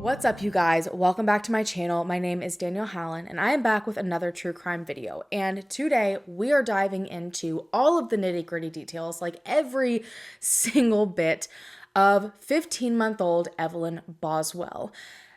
What's up, you guys? Welcome back to my channel. My name is Danielle Hallen, and I am back with another true crime video. And today we are diving into all of the nitty-gritty details, like every single bit of 15-month-old Evelyn Boswell.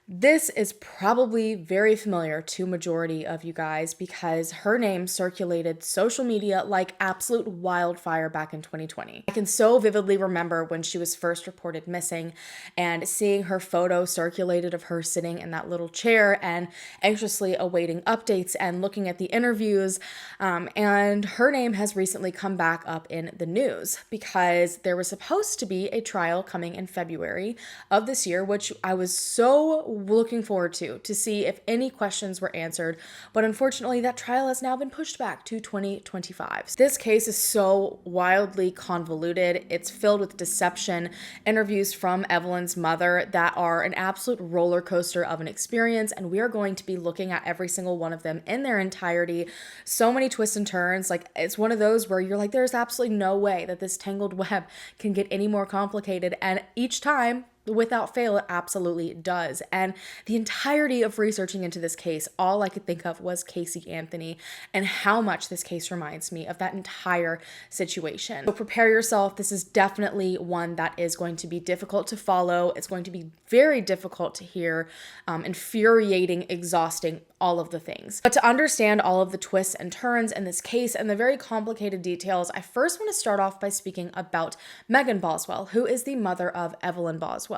This is probably very familiar to majority of you guys because her name circulated social media like absolute wildfire back in 2020. I can so vividly remember when she was first reported missing and seeing her photo circulated of her sitting in that little chair and anxiously awaiting updates and looking at the interviews. And her name has recently come back up in the news because there was supposed to be a trial coming in February of this year, which I was so looking forward to see if any questions were answered, but unfortunately that trial has now been pushed back to 2025. This case is so wildly convoluted. It's filled with deception, interviews from Evelyn's mother that are an absolute roller coaster of an experience, and we are going to be looking at every single one of them in their entirety. So many twists and turns. Like, it's one of those where you're like, there's absolutely no way that this tangled web can get any more complicated, and each time, without fail, it absolutely does. And the entirety of researching into this case, all I could think of was Casey Anthony and how much this case reminds me of that entire situation. So prepare yourself. This is definitely one that is going to be difficult to follow. It's going to be very difficult to hear, infuriating, exhausting, all of the things. But to understand all of the twists and turns in this case and the very complicated details, I first want to start off by speaking about Megan Boswell, who is the mother of Evelyn Boswell.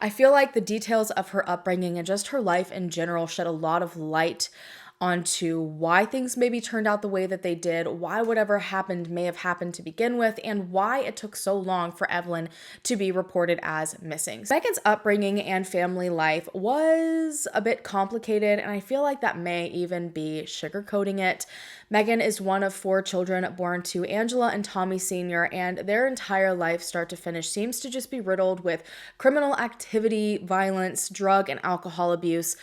I feel like the details of her upbringing and just her life in general shed a lot of light onto why things maybe turned out the way that they did, why whatever happened may have happened to begin with, and why it took so long for Evelyn to be reported as missing. Megan's upbringing and family life was a bit complicated, and I feel like that may even be sugarcoating it. Megan is one of 4 children born to Angela and Tommy Sr., and their entire life, start to finish, seems to just be riddled with criminal activity, violence, drug and alcohol abuse,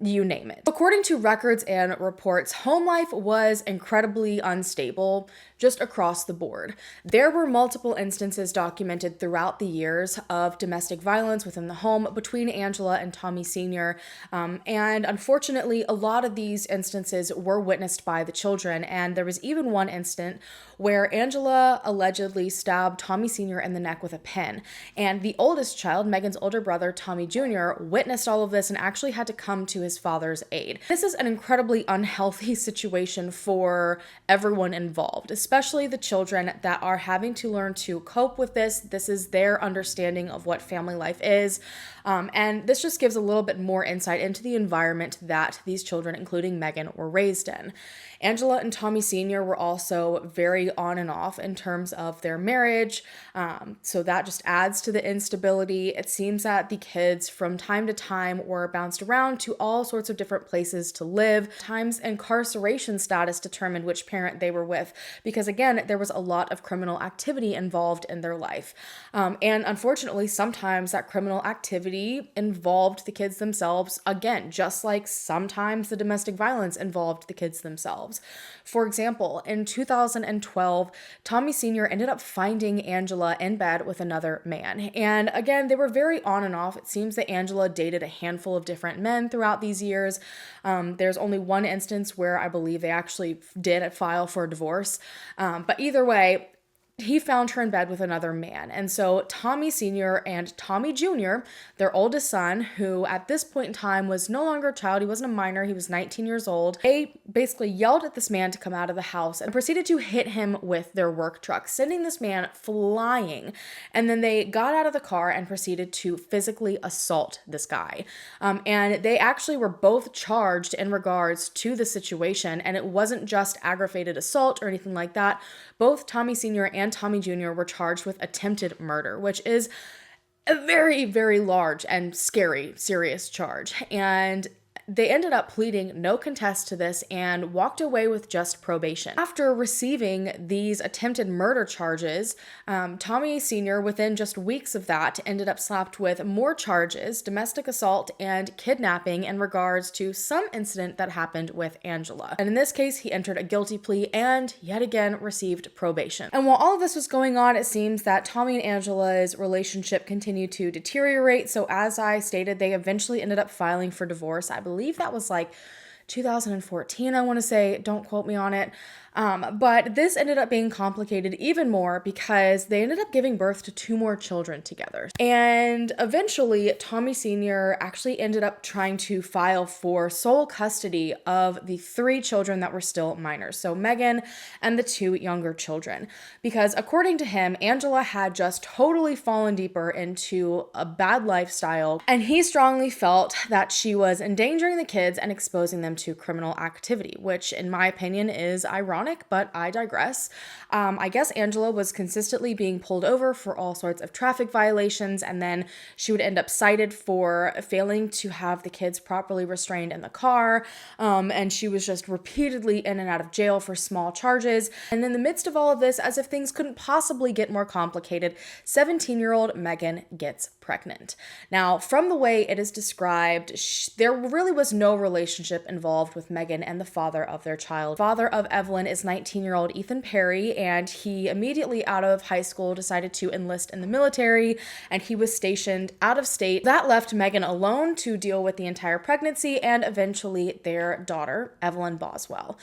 you name it. According to records and reports, home life was incredibly unstable just across the board. There were multiple instances documented throughout the years of domestic violence within the home between Angela and Tommy Sr. And unfortunately, a lot of these instances were witnessed by the children. And there was even one incident where Angela allegedly stabbed Tommy Sr. in the neck with a pin. And the oldest child, Megan's older brother, Tommy Jr., witnessed all of this and actually had to come to his father's aid. This is an incredibly unhealthy situation for everyone involved, especially the children that are having to learn to cope with this. This is their understanding of what family life is. And this just gives a little bit more insight into the environment that these children, including Megan, were raised in. Angela and Tommy Sr. were also very on and off in terms of their marriage. So that just adds to the instability. It seems that the kids from time to time were bounced around to all sorts of different places to live. Times incarceration status determined which parent they were with, because again, there was a lot of criminal activity involved in their life. And unfortunately, sometimes that criminal activity involved the kids themselves, again, just like sometimes the domestic violence involved the kids themselves. For example, in 2012, Tommy Sr. ended up finding Angela in bed with another man. And again, they were very on and off. It seems that Angela dated a handful of different men throughout these years. There's only one instance where I believe they actually did file for a divorce. But either way, he found her in bed with another man. And so Tommy Sr. and Tommy Jr., their oldest son, who at this point in time was no longer a child, he wasn't a minor, he was 19 years old, they basically yelled at this man to come out of the house and proceeded to hit him with their work truck, sending this man flying. And then they got out of the car and proceeded to physically assault this guy. And they actually were both charged in regards to the situation, and it wasn't just aggravated assault or anything like that. Both Tommy Sr. and Tommy Jr. were charged with attempted murder, which is a very, very large and scary, serious charge. And they ended up pleading no contest to this and walked away with just probation. After receiving these attempted murder charges, Tommy Sr., within just weeks of that, ended up slapped with more charges, domestic assault and kidnapping, in regards to some incident that happened with Angela. And in this case, he entered a guilty plea and yet again received probation. And while all of this was going on, it seems that Tommy and Angela's relationship continued to deteriorate. So as I stated, they eventually ended up filing for divorce. I believe that was like 2014, I want to say, don't quote me on it. But this ended up being complicated even more because they ended up giving birth to 2 more children together. And eventually, Tommy Sr. actually ended up trying to file for sole custody of the 3 children that were still minors. So Megan and the 2 younger children. Because according to him, Angela had just totally fallen deeper into a bad lifestyle. And he strongly felt that she was endangering the kids and exposing them to criminal activity, which in my opinion is ironic, but I digress. I guess Angela was consistently being pulled over for all sorts of traffic violations, and then she would end up cited for failing to have the kids properly restrained in the car, and she was just repeatedly in and out of jail for small charges. And in the midst of all of this, as if things couldn't possibly get more complicated, 17-year-old Megan gets pregnant. Now, from the way it is described, there really was no relationship involved with Megan and the father of their child. Father of Evelyn is 19-year-old Ethan Perry, and he immediately out of high school decided to enlist in the military, and he was stationed out of state. That left Megan alone to deal with the entire pregnancy and eventually their daughter, Evelyn Boswell.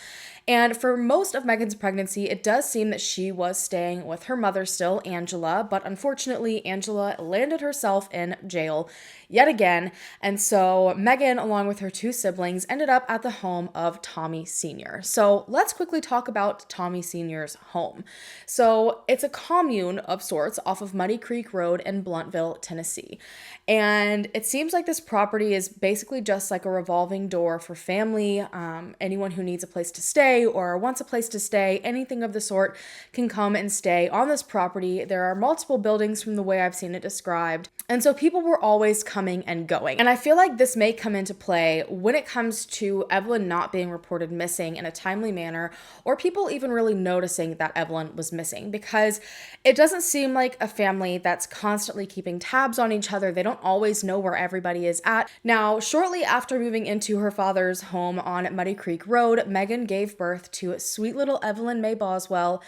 And for most of Megan's pregnancy, it does seem that she was staying with her mother still, Angela, but unfortunately, Angela landed herself in jail yet again. And so Megan, along with her 2 siblings, ended up at the home of Tommy Sr. So let's quickly talk about Tommy Sr.'s home. So it's a commune of sorts off of Muddy Creek Road in Blunteville, Tennessee. And it seems like this property is basically just like a revolving door for family. Anyone who needs a place to stay or wants a place to stay, anything of the sort, can come and stay on this property. There are multiple buildings from the way I've seen it described. And so people were always coming and going. And I feel like this may come into play when it comes to Evelyn not being reported missing in a timely manner, or people even really noticing that Evelyn was missing, because it doesn't seem like a family that's constantly keeping tabs on each other. They don't always know where everybody is at. Now, shortly after moving into her father's home on Muddy Creek Road, Megan gave birth to sweet little Evelyn May Boswell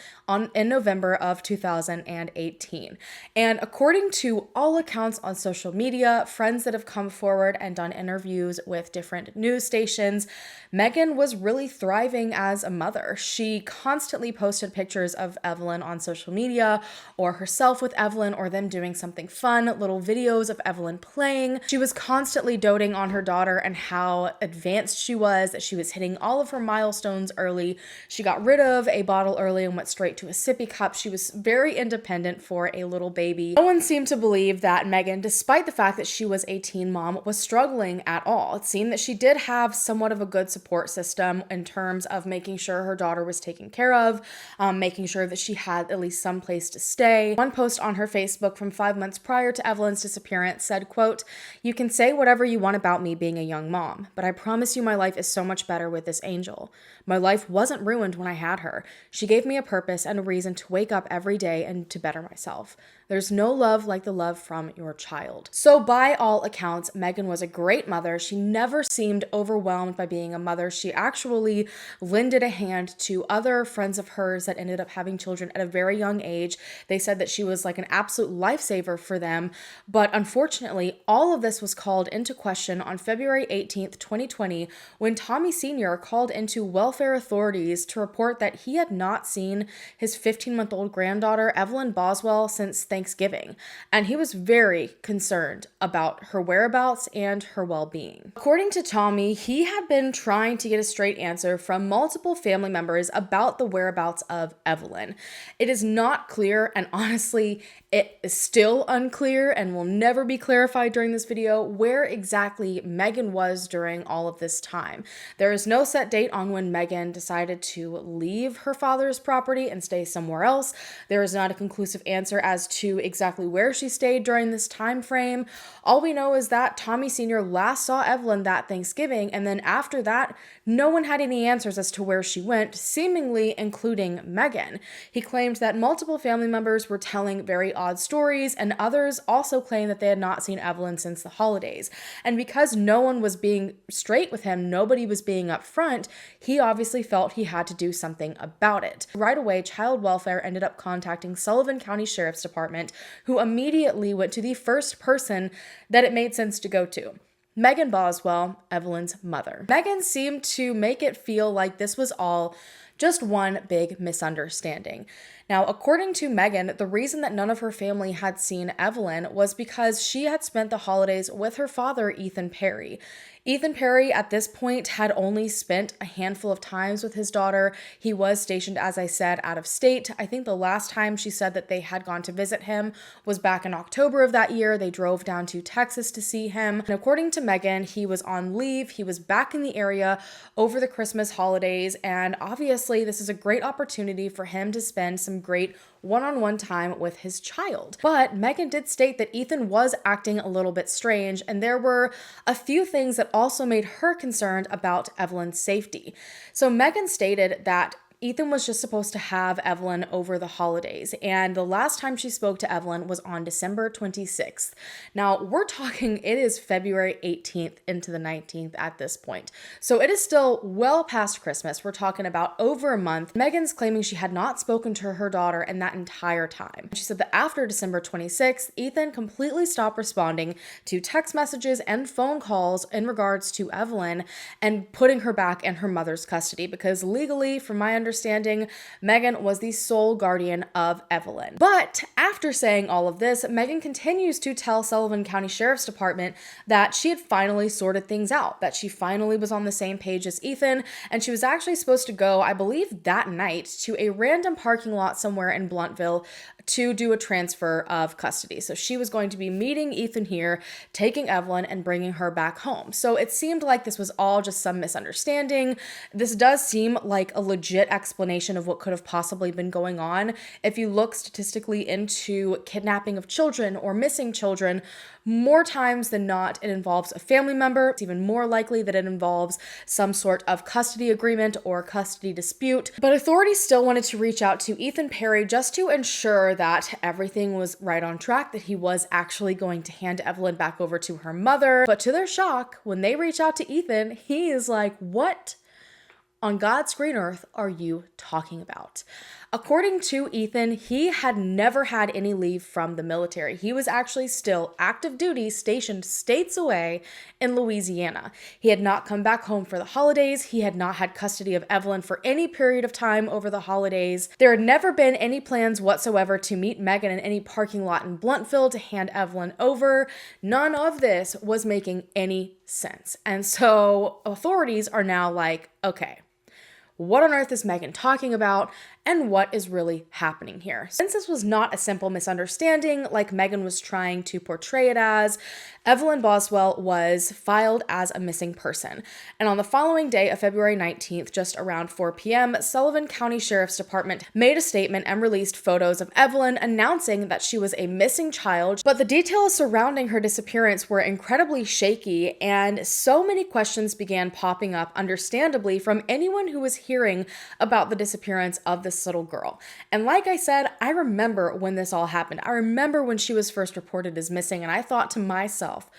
in November of 2018. And according to all accounts on social media, friends that have come forward and done interviews with different news stations, Megan was really thriving as a mother. She constantly posted pictures of Evelyn on social media, or herself with Evelyn, or them doing something fun, little videos of Evelyn playing. She was constantly doting on her daughter and how advanced she was, that she was hitting all of her milestones early. She got rid of a bottle early and went straight to a sippy cup. She was very independent for a little baby. No one seemed to believe that Megan, despite the fact that she was a teen mom, was struggling at all. It seemed that she did have somewhat of a good support system in terms of making sure her daughter was taken care of, making sure that she had at least some place to stay. One post on her Facebook from 5 months prior to Evelyn's disappearance said, quote, "You can say whatever you want about me being a young mom, but I promise you my life is so much better with this angel. My life wasn't ruined when I had her. She gave me a purpose and a reason to wake up every day and to better myself. There's no love like the love from your child." So by all accounts, Megan was a great mother. She never seemed overwhelmed by being a mother. She actually lended a hand to other friends of hers that ended up having children at a very young age. They said that she was like an absolute lifesaver for them. But unfortunately, all of this was called into question on February 18th, 2020, when Tommy Sr. called into welfare authorities to report that he had not seen his 15-month-old granddaughter, Evelyn Boswell, since Thanksgiving, and he was very concerned about her whereabouts and her well-being. According to Tommy, he had been trying to get a straight answer from multiple family members about the whereabouts of Evelyn. It is not clear, and honestly, it is still unclear and will never be clarified during this video where exactly Megan was during all of this time. There is no set date on when Megan decided to leave her father's property and stay somewhere else. There is not a conclusive answer as to exactly where she stayed during this time frame. All we know is that Tommy Sr. last saw Evelyn that Thanksgiving, and then after that, no one had any answers as to where she went, seemingly including Megan. He claimed that multiple family members were telling very odd stories, and others also claimed that they had not seen Evelyn since the holidays. And because no one was being straight with him, nobody was being upfront, he obviously felt he had to do something about it. Right away, Child Welfare ended up contacting Sullivan County Sheriff's Department, who immediately went to the first person that it made sense to go to: Evelyn Boswell, Evelyn's mother. Megan seemed to make it feel like this was all just one big misunderstanding. Now, according to Megan, the reason that none of her family had seen Evelyn was because she had spent the holidays with her father, Ethan Perry. Ethan Perry, at this point, had only spent a handful of times with his daughter. He was stationed, as I said, out of state. I think the last time she said that they had gone to visit him was back in October of that year. They drove down to Texas to see him. And according to Megan, he was on leave. He was back in the area over the Christmas holidays. And obviously, this is a great opportunity for him to spend some great one-on-one time with his child. But Megan did state that Ethan was acting a little bit strange, and there were a few things that also made her concerned about Evelyn's safety. So Megan stated that Ethan was just supposed to have Evelyn over the holidays, and the last time she spoke to Evelyn was on December 26th. Now, we're talking, it is February 18th into the 19th at this point. So it is still well past Christmas. We're talking about over a month. Megan's claiming she had not spoken to her daughter in that entire time. She said that after December 26th, Ethan completely stopped responding to text messages and phone calls in regards to Evelyn and putting her back in her mother's custody, because legally, from my understanding, Megan was the sole guardian of Evelyn. But after saying all of this, Megan continues to tell Sullivan County Sheriff's Department that she had finally sorted things out, that she finally was on the same page as Ethan, and she was actually supposed to go, I believe that night, to a random parking lot somewhere in Blountville to do a transfer of custody. So she was going to be meeting Ethan here, taking Evelyn and bringing her back home. So it seemed like this was all just some misunderstanding. This does seem like a legit explanation of what could have possibly been going on. If you look statistically into kidnapping of children or missing children, more times than not, it involves a family member. It's even more likely that it involves some sort of custody agreement or custody dispute. But authorities still wanted to reach out to Ethan Perry just to ensure that everything was right on track, that he was actually going to hand Evelyn back over to her mother. But to their shock, when they reach out to Ethan, he is like, "What on God's green earth are you talking about?" According to Ethan, he had never had any leave from the military. He was actually still active duty, stationed states away in Louisiana. He had not come back home for the holidays. He had not had custody of Evelyn for any period of time over the holidays. There had never been any plans whatsoever to meet Megan in any parking lot in Blountville to hand Evelyn over. None of this was making any sense. And so authorities are now like, okay, what on earth is Megan talking about, and what is really happening here? Since this was not a simple misunderstanding like Megan was trying to portray it as, Evelyn Boswell was filed as a missing person. And on the following day of February 19th, just around 4 p.m., Sullivan County Sheriff's Department made a statement and released photos of Evelyn announcing that she was a missing child, but the details surrounding her disappearance were incredibly shaky, and so many questions began popping up, understandably, from anyone who was hearing about the disappearance of this little girl. And like I said, I remember when this all happened. I remember when she was first reported as missing, and I thought to myself,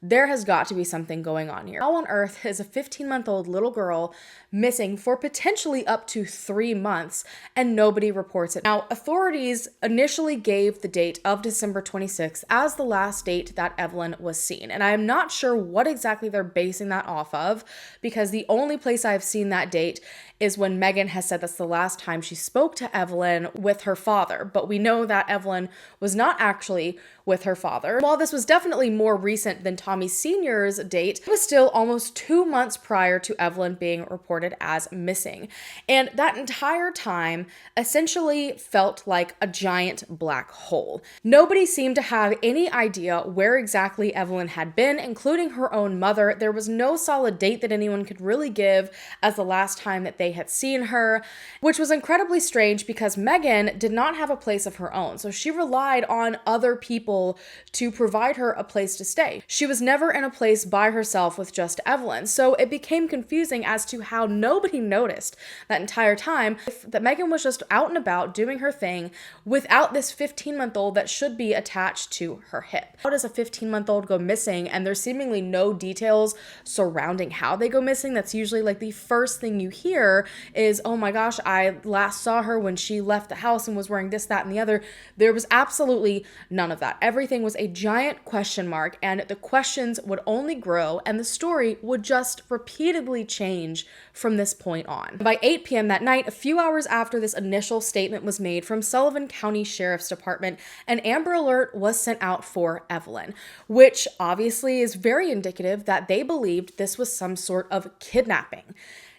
there has got to be something going on here. How on earth is a 15-month-old little girl missing for potentially up to 3 months and nobody reports it? Now, authorities initially gave the date of December 26th as the last date that Evelyn was seen. And I am not sure what exactly they're basing that off of, because the only place I've seen that date is when Megan has said that's the last time she spoke to Evelyn with her father. But we know that Evelyn was not actually with her father. While this was definitely more recent than Tommy Sr.'s date, it was still almost 2 months prior to Evelyn being reported as missing. And that entire time essentially felt like a giant black hole. Nobody seemed to have any idea where exactly Evelyn had been, including her own mother. There was no solid date that anyone could really give as the last time that they had seen her, which was incredibly strange because Megan did not have a place of her own. So she relied on other people to provide her a place to stay. She was never in a place by herself with just Evelyn. So it became confusing as to how nobody noticed that entire time that Megan was just out and about doing her thing without this 15-month-old that should be attached to her hip. How does a 15-month-old go missing and there's seemingly no details surrounding how they go missing? That's usually like the first thing you hear is, oh my gosh, I last saw her when she left the house and was wearing this, that, and the other. There was absolutely none of that. Everything was a giant question mark, and the questions would only grow and the story would just repeatedly change from this point on. By 8 p.m. that night, a few hours after this initial statement was made from Sullivan County Sheriff's Department, an Amber Alert was sent out for Evelyn, which obviously is very indicative that they believed this was some sort of kidnapping.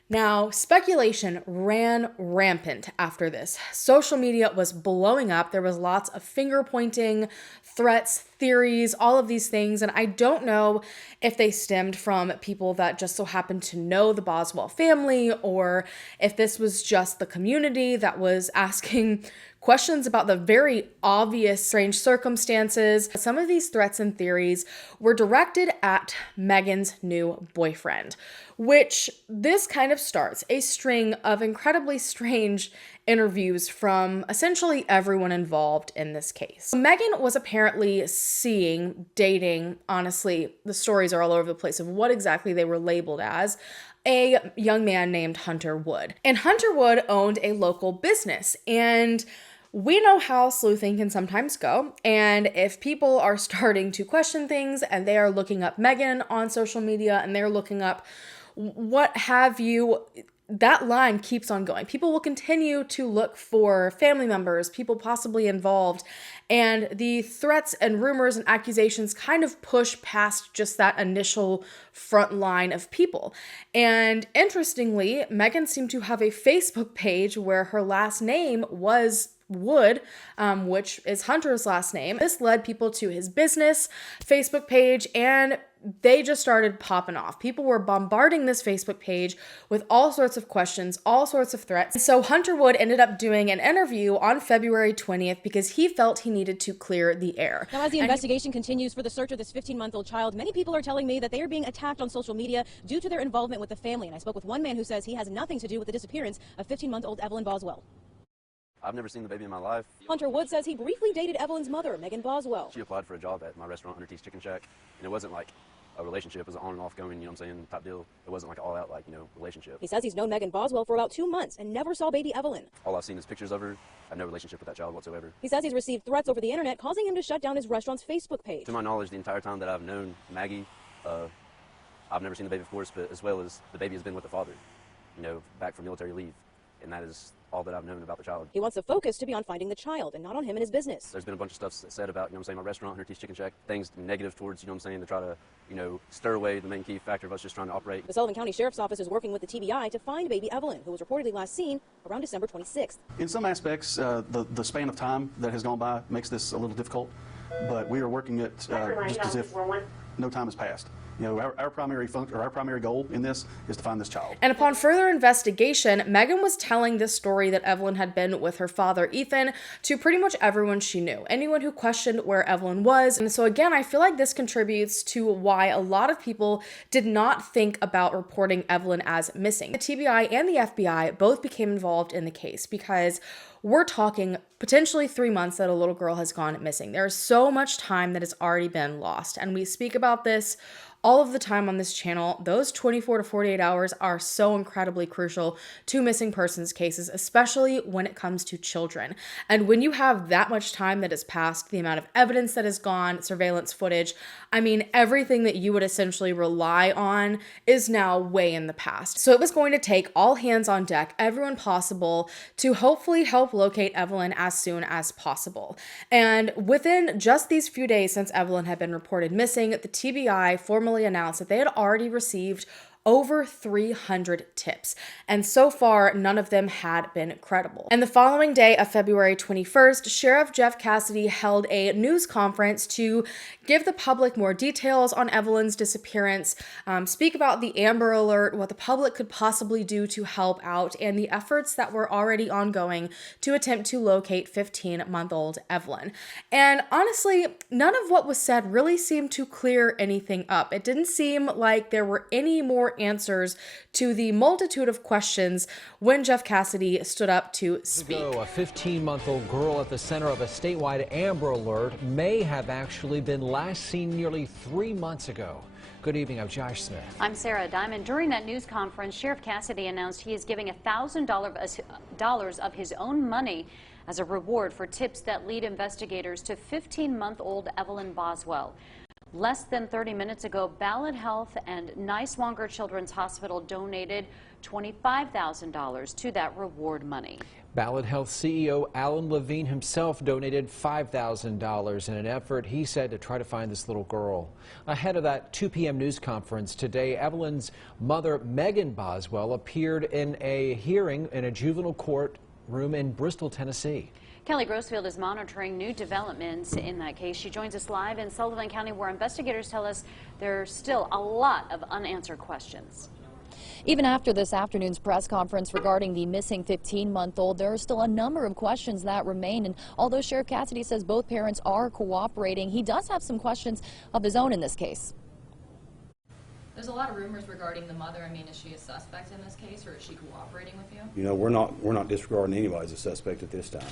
Now, speculation ran rampant after this. Social media was blowing up. There was lots of finger pointing, threats, theories, all of these things. And I don't know if they stemmed from people that just so happened to know the Boswell family, or if this was just the community that was asking questions about the very obvious strange circumstances. Some of these threats and theories were directed at Megan's new boyfriend, which this kind of starts a string of incredibly strange interviews from essentially everyone involved in this case. Megan was apparently dating, honestly, the stories are all over the place of what exactly they were labeled as, a young man named Hunter Wood. And Hunter Wood owned a local business, and we know how sleuthing can sometimes go, and if people are starting to question things and they are looking up Megan on social media and they're looking up what have you, that line keeps on going. People will continue to look for family members, people possibly involved, and the threats and rumors and accusations kind of push past just that initial front line of people. And interestingly, Megan seemed to have a Facebook page where her last name was Wood, which is Hunter's last name. This led people to his business Facebook page, and they just started popping off. People were bombarding this Facebook page with all sorts of questions, all sorts of threats. So Hunter Wood ended up doing an interview on February 20th because he felt he needed to clear the air. Now, as the investigation continues for the search of this 15-month-old child, many people are telling me that they are being attacked on social media due to their involvement with the family. And I spoke with one man who says he has nothing to do with the disappearance of 15-month-old Evelyn Boswell. I've never seen the baby in my life. Hunter Wood says he briefly dated Evelyn's mother, Megan Boswell. She applied for a job at my restaurant, Hunter T's Chicken Shack, and it wasn't like a relationship. It was an on and off going, you know what I'm saying, type deal. It wasn't like all out, like, you know, relationship. He says he's known Megan Boswell for about 2 months and never saw baby Evelyn. All I've seen is pictures of her. I have no relationship with that child whatsoever. He says he's received threats over the internet, causing him to shut down his restaurant's Facebook page. To my knowledge, the entire time that I've known Maggie, I've never seen the baby, of course, but as well as the baby has been with the father, you know, back from military leave. And that is all that I've known about the child. He wants the focus to be on finding the child and not on him and his business. There's been a bunch of stuff said about, you know what I'm saying, my restaurant, Hunter T's Chicken Shack, things negative towards, you know what I'm saying, to try to, you know, stir away the main key factor of us just trying to operate. The Sullivan County Sheriff's Office is working with the TBI to find baby Evelyn, who was reportedly last seen around December 26th. In some aspects, the span of time that has gone by makes this a little difficult, but we are working it just as if no time has passed. You know, our primary function, or our primary goal in this is to find this child. And upon further investigation, Megan was telling this story that Evelyn had been with her father, Ethan, to pretty much everyone she knew, anyone who questioned where Evelyn was. And so again, I feel like this contributes to why a lot of people did not think about reporting Evelyn as missing. The TBI and the FBI both became involved in the case because we're talking potentially 3 months that a little girl has gone missing. There's so much time that has already been lost. And we speak about this all of the time on this channel, those 24 to 48 hours are so incredibly crucial to missing persons cases, especially when it comes to children. And when you have that much time that has passed, the amount of evidence that is gone, surveillance footage, I mean, everything that you would essentially rely on is now way in the past. So it was going to take all hands on deck, everyone possible, to hopefully help locate Evelyn as soon as possible. And within just these few days since Evelyn had been reported missing, the TBI formally announced that they had already received over 300 tips, and so far none of them had been credible. And the following day of February 21st, Sheriff Jeff Cassidy held a news conference to give the public more details on Evelyn's disappearance, speak about the Amber Alert, what the public could possibly do to help out, and the efforts that were already ongoing to attempt to locate 15-month-old Evelyn. And honestly, none of what was said really seemed to clear anything up. It didn't seem like there were any more answers to the multitude of questions when Jeff Cassidy stood up to speak. A 15-month-old girl at the center of a statewide Amber Alert may have actually been last seen nearly 3 months ago. Good evening, I'm Josh Smith. I'm Sarah Diamond. During that news conference, Sheriff Cassidy announced he is giving $1,000 of his own money as a reward for tips that lead investigators to 15-month-old Evelyn Boswell. Less than 30 minutes ago, Ballad Health and Niswonger Children's Hospital donated $25,000 to that reward money. Ballad Health CEO Alan Levine himself donated $5,000 in an effort, he said, to try to find this little girl. Ahead of that 2 p.m. news conference today, Evelyn's mother, Megan Boswell, appeared in a hearing in a juvenile court room in Bristol, Tennessee. Kelly Grossfield is monitoring new developments in that case. She joins us live in Sullivan County, where investigators tell us there's still a lot of unanswered questions. Even after this afternoon's press conference regarding the missing 15-month-old, there are still a number of questions that remain. And although Sheriff Cassidy says both parents are cooperating, he does have some questions of his own in this case. There's a lot of rumors regarding the mother. I mean, is she a suspect in this case, or is she cooperating with you? You know, we're not disregarding anybody as a suspect at this time.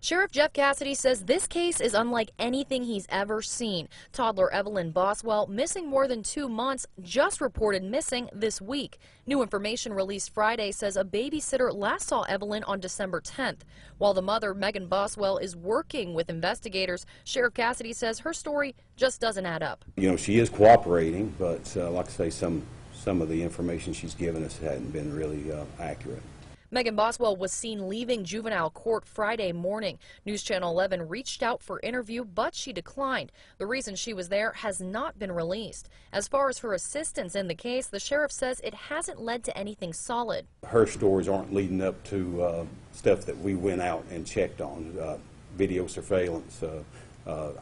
Sheriff Jeff Cassidy says this case is unlike anything he's ever seen. Toddler Evelyn Boswell, missing more than 2 months, just reported missing this week. New information released Friday says a babysitter last saw Evelyn on December 10th. While the mother, Megan Boswell, is working with investigators, Sheriff Cassidy says her story just doesn't add up. You know, she is cooperating, but like I say, some of the information she's given us hadn't been really accurate. Megan Boswell was seen leaving juvenile court Friday morning. News Channel 11 reached out for interview, but she declined. The reason she was there has not been released. As far as her assistance in the case, the sheriff says it hasn't led to anything solid. Her stories aren't leading up to stuff that we went out and checked on, video surveillance,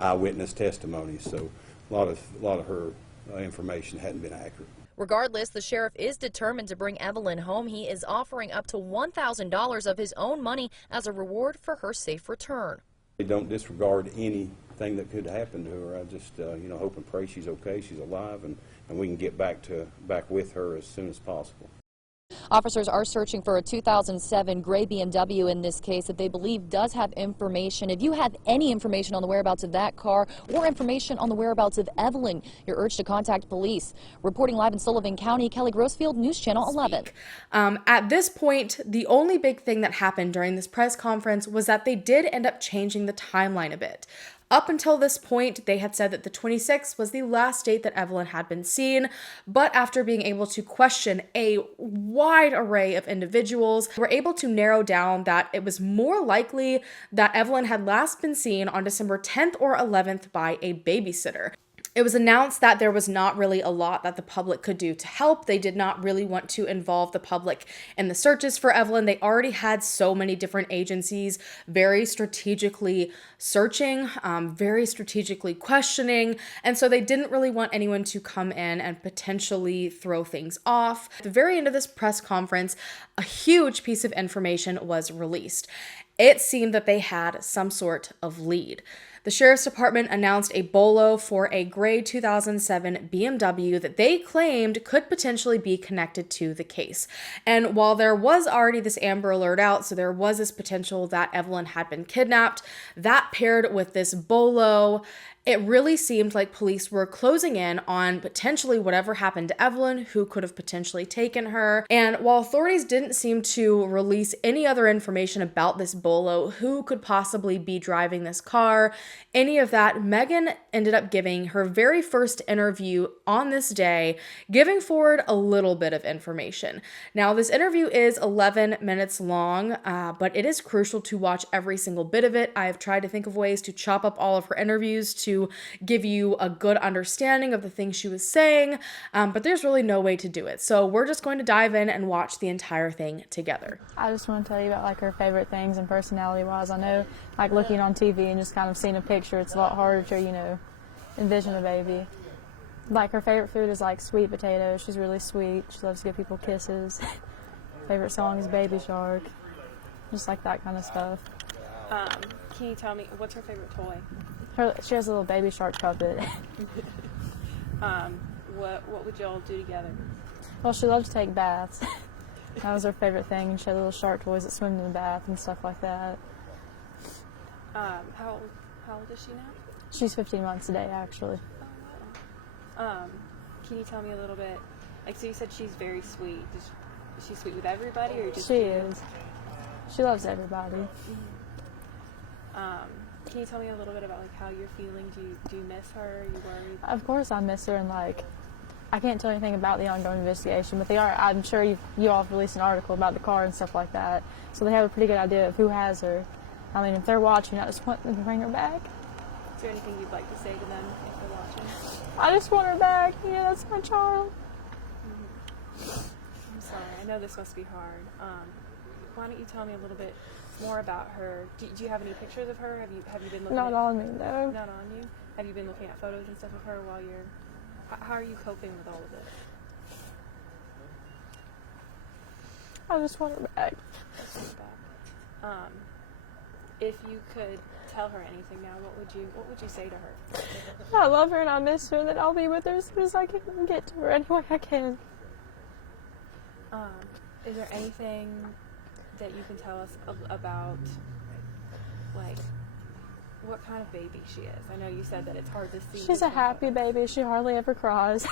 eyewitness testimony. So a lot of her information hadn't been accurate. Regardless, the sheriff is determined to bring Evelyn home. He is offering up to $1,000 of his own money as a reward for her safe return. We don't disregard anything that could happen to her. I just, you know, hope and pray she's okay, she's alive, and we can get back with her as soon as possible. Officers are searching for a 2007 gray BMW in this case that they believe does have information. If you have any information on the whereabouts of that car or information on the whereabouts of Evelyn, you're urged to contact police. Reporting live in Sullivan County, Kelly Grossfield, News Channel 11. At this point, the only big thing that happened during this press conference was that they did end up changing the timeline a bit. Up until this point, they had said that the 26th was the last date that Evelyn had been seen, but after being able to question a wide array of individuals, they were able to narrow down that it was more likely that Evelyn had last been seen on December 10th or 11th by a babysitter. It was announced that there was not really a lot that the public could do to help. They did not really want to involve the public in the searches for Evelyn. They already had so many different agencies very strategically searching, very strategically questioning, and so they didn't really want anyone to come in and potentially throw things off. At the very end of this press conference, a huge piece of information was released. It seemed that they had some sort of lead. The Sheriff's Department announced a BOLO for a gray 2007 BMW that they claimed could potentially be connected to the case. And while there was already this Amber Alert out, so there was this potential that Evelyn had been kidnapped, that paired with this BOLO, It really seemed like police were closing in on potentially whatever happened to Evelyn, who could have potentially taken her. And while authorities didn't seem to release any other information about this bolo, who could possibly be driving this car, any of that, Megan ended up giving her very first interview on this day, giving forward a little bit of information. Now, this interview is 11 minutes long, but it is crucial to watch every single bit of it. I have tried to think of ways to chop up all of her interviews to give you a good understanding of the things she was saying, but there's really no way to do it. So we're just going to dive in and watch the entire thing together. I just want to tell you about like her favorite things and personality-wise. I know, like looking on TV and just kind of seeing a picture, it's a lot harder to, you know, envision a baby. Like her favorite food is like sweet potatoes. She's really sweet. She loves to give people kisses. Favorite song is Baby Shark. Just like that kind of stuff. Can you tell me, what's her favorite toy? She has a little Baby Shark puppet. What would y'all do together? Well, she loves to take baths. That was her favorite thing, and she had little shark toys that swim in the bath and stuff like that. How old is she now? She's 15 months today, actually. Oh, wow. Can you tell me a little bit, like, so you said she's very sweet. Is she sweet with everybody, or just She you? is. She loves everybody. Can you tell me a little bit about like how you're feeling? Do you miss her? Are you worried? Of course I miss her, and like, I can't tell anything about the ongoing investigation, but they are, I'm sure you all have released an article about the car and stuff like that, so they have a pretty good idea of who has her. I mean, if they're watching, I just want them to bring her back. Is there anything you'd like to say to them if they're watching? I just want her back. Yeah, that's my child. I'm sorry. I know this must be hard. Why don't you tell me a little bit more about her? Do you have any pictures of her? Have you been looking? Not on me, no. Not on you. Have you been looking at photos and stuff of her while you're? How are you coping with all of it? I just want her back. If you could tell her anything now, what would you say to her? I love her and I miss her, and that I'll be with her as soon as I can get to her any way I can. Is there anything that you can tell us about, like, what kind of baby she is? I know you said that it's hard to see. She's a happy baby. She hardly ever cries.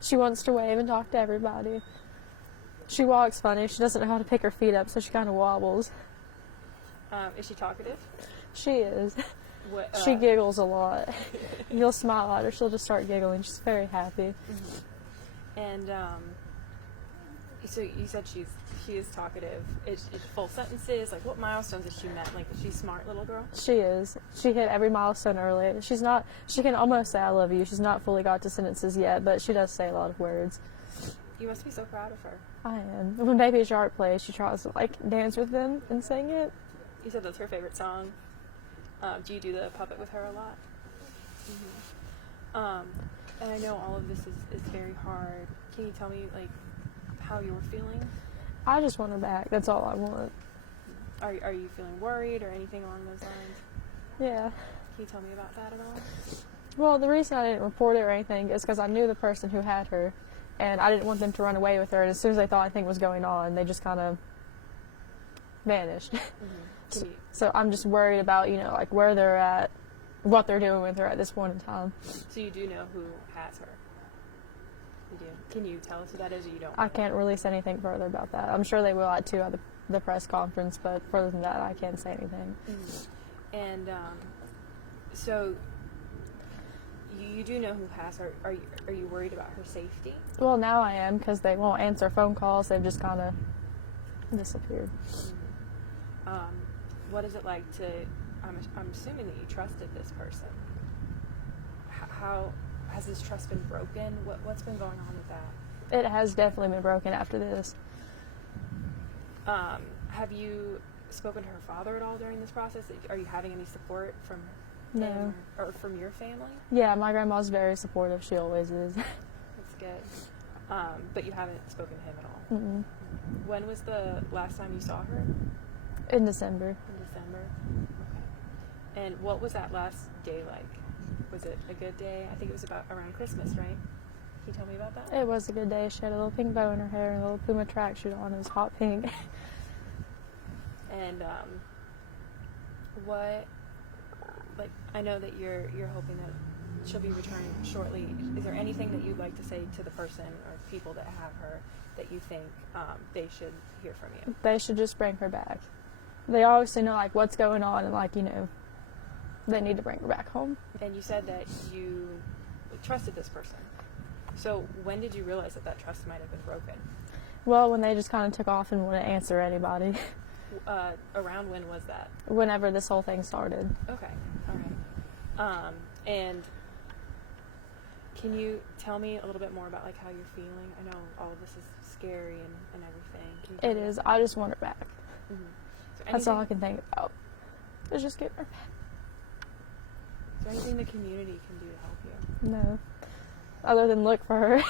She wants to wave and talk to everybody. She walks funny. She doesn't know how to pick her feet up, so she kind of wobbles. Is she talkative? She is. She giggles a lot. You'll smile at her, she'll just start giggling. She's very happy. And so you said she is talkative. Is full sentences? Like, what milestones has she met? Like, is she a smart little girl? She is. She hit every milestone early. She can almost say I love you. She's not fully got to sentences yet, but she does say a lot of words. You must be so proud of her. I am. When Baby Shark plays, she tries to like dance with them and sing it. You said that's her favorite song. Do you do the puppet with her a lot? And I know all of this is very hard. Can you tell me, like, how you're feeling? I just want her back. That's all I want. Are you feeling worried or anything along those lines? Yeah. Can you tell me about that at all? Well, the reason I didn't report it or anything is because I knew the person who had her, and I didn't want them to run away with her. And as soon as they thought anything was going on, they just kind of vanished. So I'm just worried about, like where they're at, what they're doing with her at this point in time. So you do know who has her? You do. Can you tell us who that is, or you don't? I can't release anything further about that. I'm sure they will at the press conference, but further than that, I can't say anything. And so you do know who has her. Are you worried about her safety? Well, now I am, because they won't answer phone calls. They've just kind of disappeared. What is it like to? I'm assuming that you trusted this person. How has this trust been broken? What's been going on with that? It has definitely been broken after this. Have you spoken to her father at all during this process? Are you having any support from him or from your family? Yeah, my grandma's very supportive. She always is. That's good. But you haven't spoken to him at all? Mm-mm. When was the last time you saw her? In December. In December? Okay. And what was that last day like? Was it a good day? I think it was about around Christmas, right? Can you tell me about that? It was a good day. She had a little pink bow in her hair and a little Puma tracksuit on. It was hot pink. And like, I know that you're hoping that she'll be returning shortly. Is there anything that you'd like to say to the person or people that have her that you think they should hear from you? They should just bring her back. They obviously know, like, what's going on, and, like, you know, they need to bring her back home. And you said that you trusted this person. So when did you realize that that trust might have been broken? Well, when they just kind of took off and wouldn't answer anybody. Around when was that? Whenever this whole thing started. Okay, all right. And can you tell me a little bit more about, like, how you're feeling? I know all of this is scary and everything. Can you tell It me is. about I just want her back. that? Mhm. So That's all I anything- can think about. Is just getting her back. Is there anything the community can do to help you? No. Other than look for her.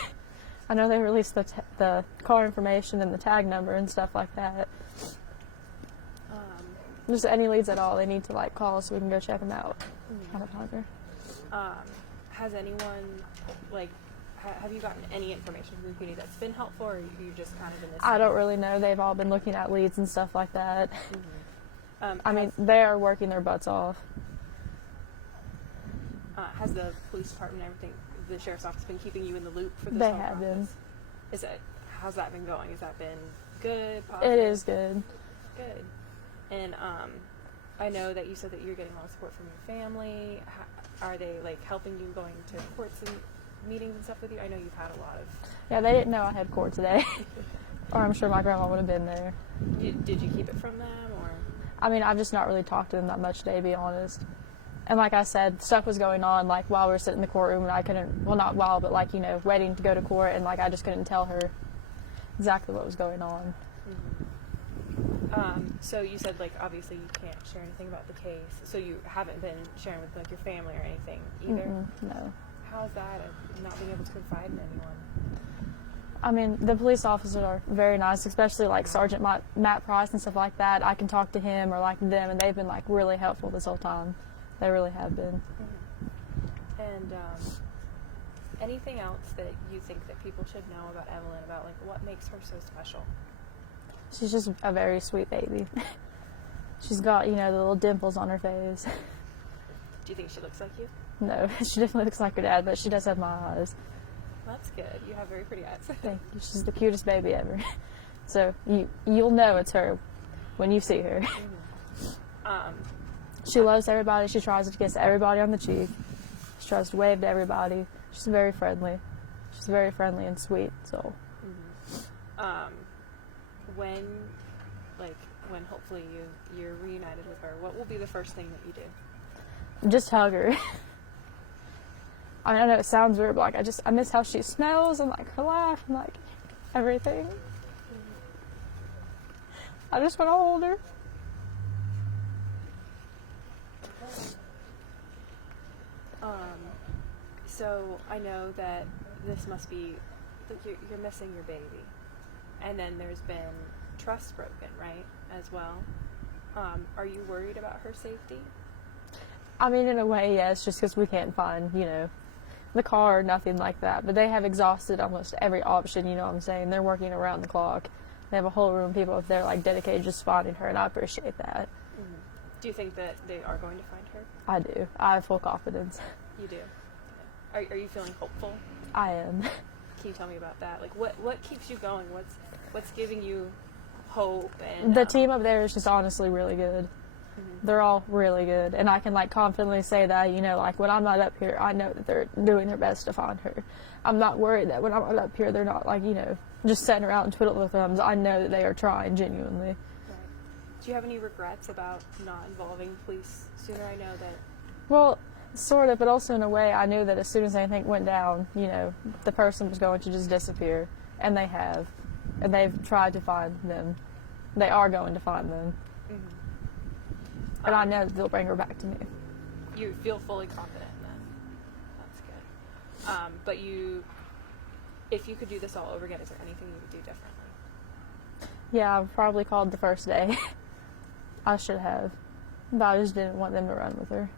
I know they released the car information and the tag number and stuff like that. Just any leads at all, they need to, like, call us so we can go check them out. Try to find her. Has anyone, like, have you gotten any information from the community that's been helpful, or you just kind of in this? I don't really know. They've all been looking at leads and stuff like that. Mm-hmm. I mean, they're working their butts off. Has the police department and everything, the sheriff's office, been keeping you in the loop for this They whole have process? been. How's that been going? Has that been good, positive? It is good. Good. And I know that you said that you're getting a lot of support from your family. Are they, like, helping you going to courts and meetings and stuff with you? I know you've had a lot of... Yeah, they didn't know I had court today. Or I'm sure my grandma would have been there. Did you keep it from them, or...? I mean, I've just not really talked to them that much today, to be honest. And like I said, stuff was going on, like, while we were sitting in the courtroom, and I couldn't, well, not while, but, like, you know, waiting to go to court, and, like, I just couldn't tell her exactly what was going on. Mm-hmm. So you said, like, obviously you can't share anything about the case, so you haven't been sharing with, like, your family or anything either? No. How's that, not being able to confide in anyone? I mean, the police officers are very nice, especially, like, Sergeant Matt Price and stuff like that. I can talk to him or, like, them, and they've been, like, really helpful this whole time. They really have been. Mm-hmm. And anything else that you think that people should know about Evelyn, about, like, what makes her so special? She's just a very sweet baby. She's got, you know, the little dimples on her face. Do you think she looks like you? No, she definitely looks like her dad, but she does have my eyes. That's good. You have very pretty eyes. Thank you. She's the cutest baby ever. So you'll know it's her when you see her. Mm-hmm. She loves everybody. She tries to kiss everybody on the cheek. She tries to wave to everybody. She's very friendly. She's very friendly and sweet. So. Mm-hmm. When hopefully you're reunited with her, what will be the first thing that you do? Just hug her. I mean, I know it sounds weird, but, like, I miss how she smells and, like, her laugh and, like, everything. I just want to hold her. So I know that this must be, like, you're missing your baby, and then there's been trust broken, right, as well. Are you worried about her safety? I mean, in a way, yes, just because we can't find, you know, the car or nothing like that. But they have exhausted almost every option, you know what I'm saying? They're working around the clock. They have a whole room of people up there, like, dedicated just finding her, and I appreciate that. Mm-hmm. Do you think that they are going to find her? I do. I have full confidence. You do? Are you feeling hopeful? I am. Can you tell me about that? Like, what keeps you going? What's giving you hope? And the team up there is just honestly really good. Mm-hmm. They're all really good, and I can, like, confidently say that, you know, like, when I'm not up here, I know that they're doing their best to find her. I'm not worried that when I'm not up here, they're not, like, you know, just sitting around and twiddling their thumbs. I know that they are trying genuinely. Right. Do you have any regrets about not involving police sooner? I know that. Well, sort of, but also in a way, I knew that as soon as anything went down, you know, the person was going to just disappear, and they have, and they've tried to find them. They are going to find them. Mm-hmm. And I know that they'll bring her back to me. You feel fully confident in that. That's good. But if you could do this all over again, is there anything you would do differently? Yeah, I probably called the first day. I should have. But I just didn't want them to run with her.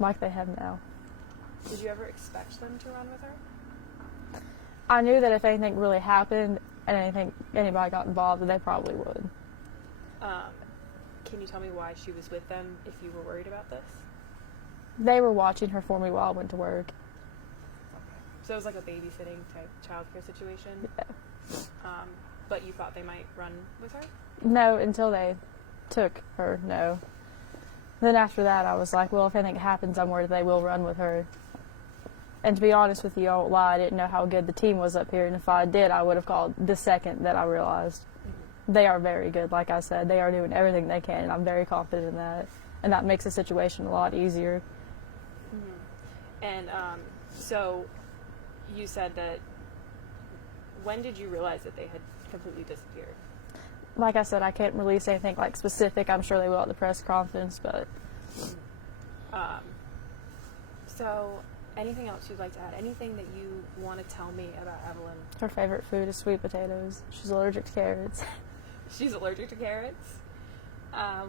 Like they have now. Did you ever expect them to run with her? I knew that if anything really happened and anybody got involved, that they probably would. Can you tell me why she was with them if you were worried about this? They were watching her for me while I went to work. So it was like a babysitting type childcare situation. Yeah. But you thought they might run with her? No, until they took her, no. Then after that, I was like, well, if anything happens, I'm worried they will run with her. And to be honest with you, I won't lie, I didn't know how good the team was up here, and if I did, I would have called the second that I realized. They are very good, like I said. They are doing everything they can, and I'm very confident in that. And that makes the situation a lot easier. And so you said that, when did you realize that they had completely disappeared? Like I said, I can't release anything like specific. I'm sure they will at the press conference, but... So, anything else you'd like to add? Anything that you want to tell me about Evelyn? Her favorite food is sweet potatoes. She's allergic to carrots. She's allergic to carrots?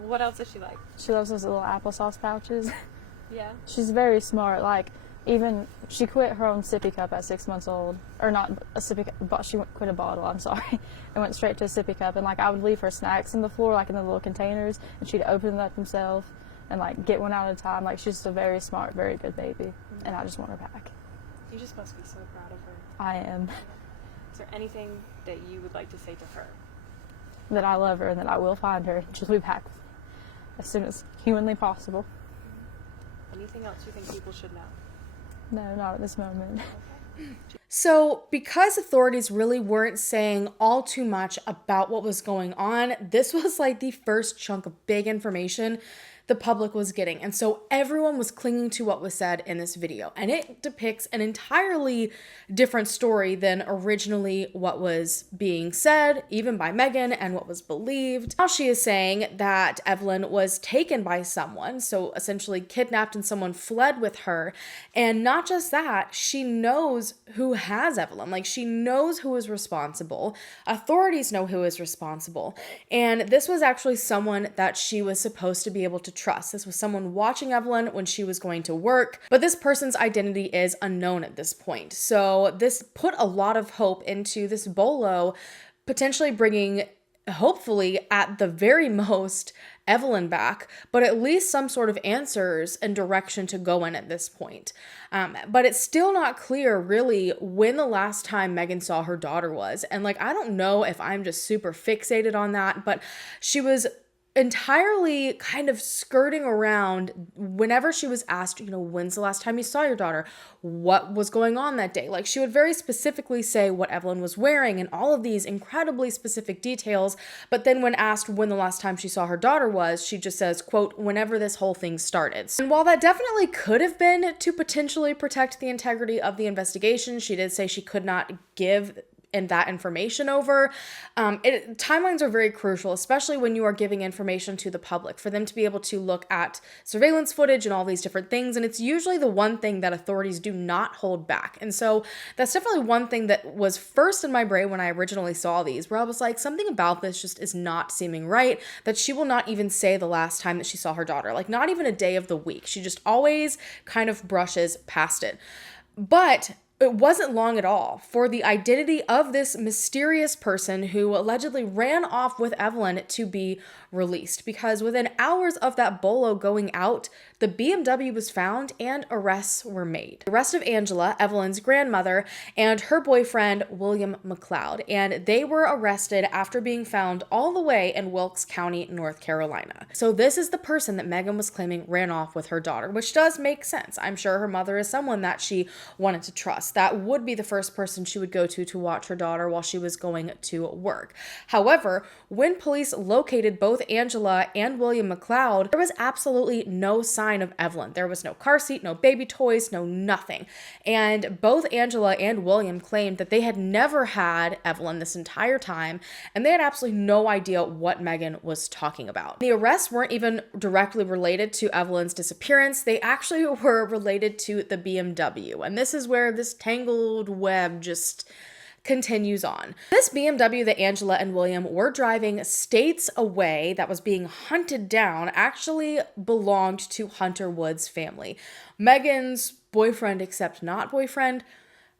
What else does she like? She loves those little applesauce pouches. Yeah? She's very smart. Like, even she quit her own sippy cup at 6 months old. Or not a sippy cup, but she quit a bottle, I'm sorry. And went straight to a sippy cup. And, like, I would leave her snacks on the floor, like in the little containers, and she'd open them up herself and, like, get one at a time. Like, she's just a very smart, very good baby. And I just want her back. You just must be so proud of her. I am. Is there anything that you would like to say to her? That I love her and that I will find her. She'll be back as soon as humanly possible. Anything else you think people should know? No, not at this moment. So, because authorities really weren't saying all too much about what was going on, this was like the first chunk of big information the public was getting. And so everyone was clinging to what was said in this video. And it depicts an entirely different story than originally what was being said, even by Megan, and what was believed. Now she is saying that Evelyn was taken by someone, so essentially kidnapped, and someone fled with her. And not just that, she knows who has Evelyn. Like, she knows who is responsible. Authorities know who is responsible. And this was actually someone that she was supposed to be able to trust. This was someone watching Evelyn when she was going to work, but this person's identity is unknown at this point. So this put a lot of hope into this bolo potentially bringing, hopefully at the very most, Evelyn back, but at least some sort of answers and direction to go in at this point. But it's still not clear really when the last time Megan saw her daughter was. And like, I don't know if I'm just super fixated on that, but she was entirely kind of skirting around whenever she was asked, when's the last time you saw your daughter? What was going on that day? Like, she would very specifically say what Evelyn was wearing and all of these incredibly specific details. But then when asked when the last time she saw her daughter was, she just says, quote, whenever this whole thing started. And while that definitely could have been to potentially protect the integrity of the investigation, she did say she could not give that information over. Timelines are very crucial, especially when you are giving information to the public, for them to be able to look at surveillance footage and all these different things. And it's usually the one thing that authorities do not hold back. And so that's definitely one thing that was first in my brain when I originally saw these, where I was like, something about this just is not seeming right, that she will not even say the last time that she saw her daughter, like not even a day of the week. She just always kind of brushes past it. But it wasn't long at all for the identity of this mysterious person who allegedly ran off with Evelyn to be released, because within hours of that bolo going out, the BMW was found and arrests were made. The arrest of Angela, Evelyn's grandmother, and her boyfriend, William McLeod, and they were arrested after being found all the way in Wilkes County, North Carolina. So this is the person that Megan was claiming ran off with her daughter, which does make sense. I'm sure her mother is someone that she wanted to trust. That would be the first person she would go to watch her daughter while she was going to work. However, when police located both Angela and William McLeod, there was absolutely no sign of Evelyn. There was no car seat, no baby toys, no nothing. And both Angela and William claimed that they had never had Evelyn this entire time, and they had absolutely no idea what Megan was talking about. The arrests weren't even directly related to Evelyn's disappearance. They actually were related to the BMW. And this is where this tangled web just continues on. This BMW that Angela and William were driving states away, that was being hunted down, actually belonged to Hunter Wood's family. Megan's boyfriend, except not boyfriend.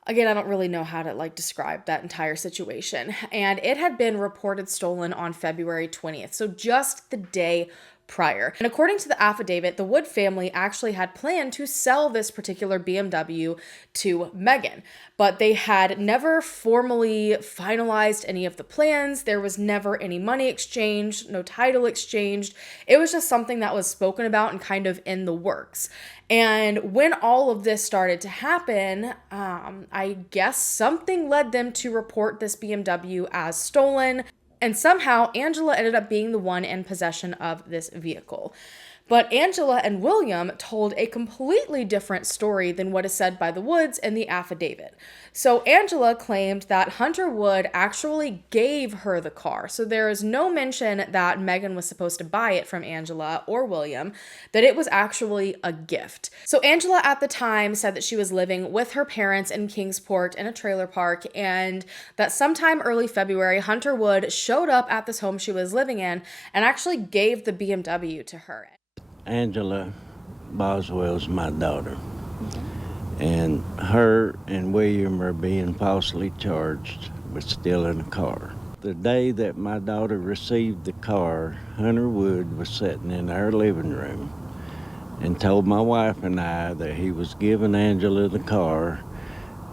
Again, I don't really know how to describe that entire situation. And it had been reported stolen on February 20th. So just the day prior. And according to the affidavit, the Wood family actually had planned to sell this particular BMW to Megan, but they had never formally finalized any of the plans. There was never any money exchanged, no title exchanged. It was just something that was spoken about and kind of in the works. And when all of this started to happen, I guess something led them to report this BMW as stolen. And somehow Angela ended up being the one in possession of this vehicle. But Angela and William told a completely different story than what is said by the Woods in the affidavit. So Angela claimed that Hunter Wood actually gave her the car. So there is no mention that Megan was supposed to buy it from Angela or William, that it was actually a gift. So Angela at the time said that she was living with her parents in Kingsport in a trailer park, and that sometime early February, Hunter Wood showed up at this home she was living in and actually gave the BMW to her. Angela Boswell's my daughter, and her and William are being falsely charged with stealing a car. The day that my daughter received the car, Hunter Wood was sitting in our living room and told my wife and I that he was giving Angela the car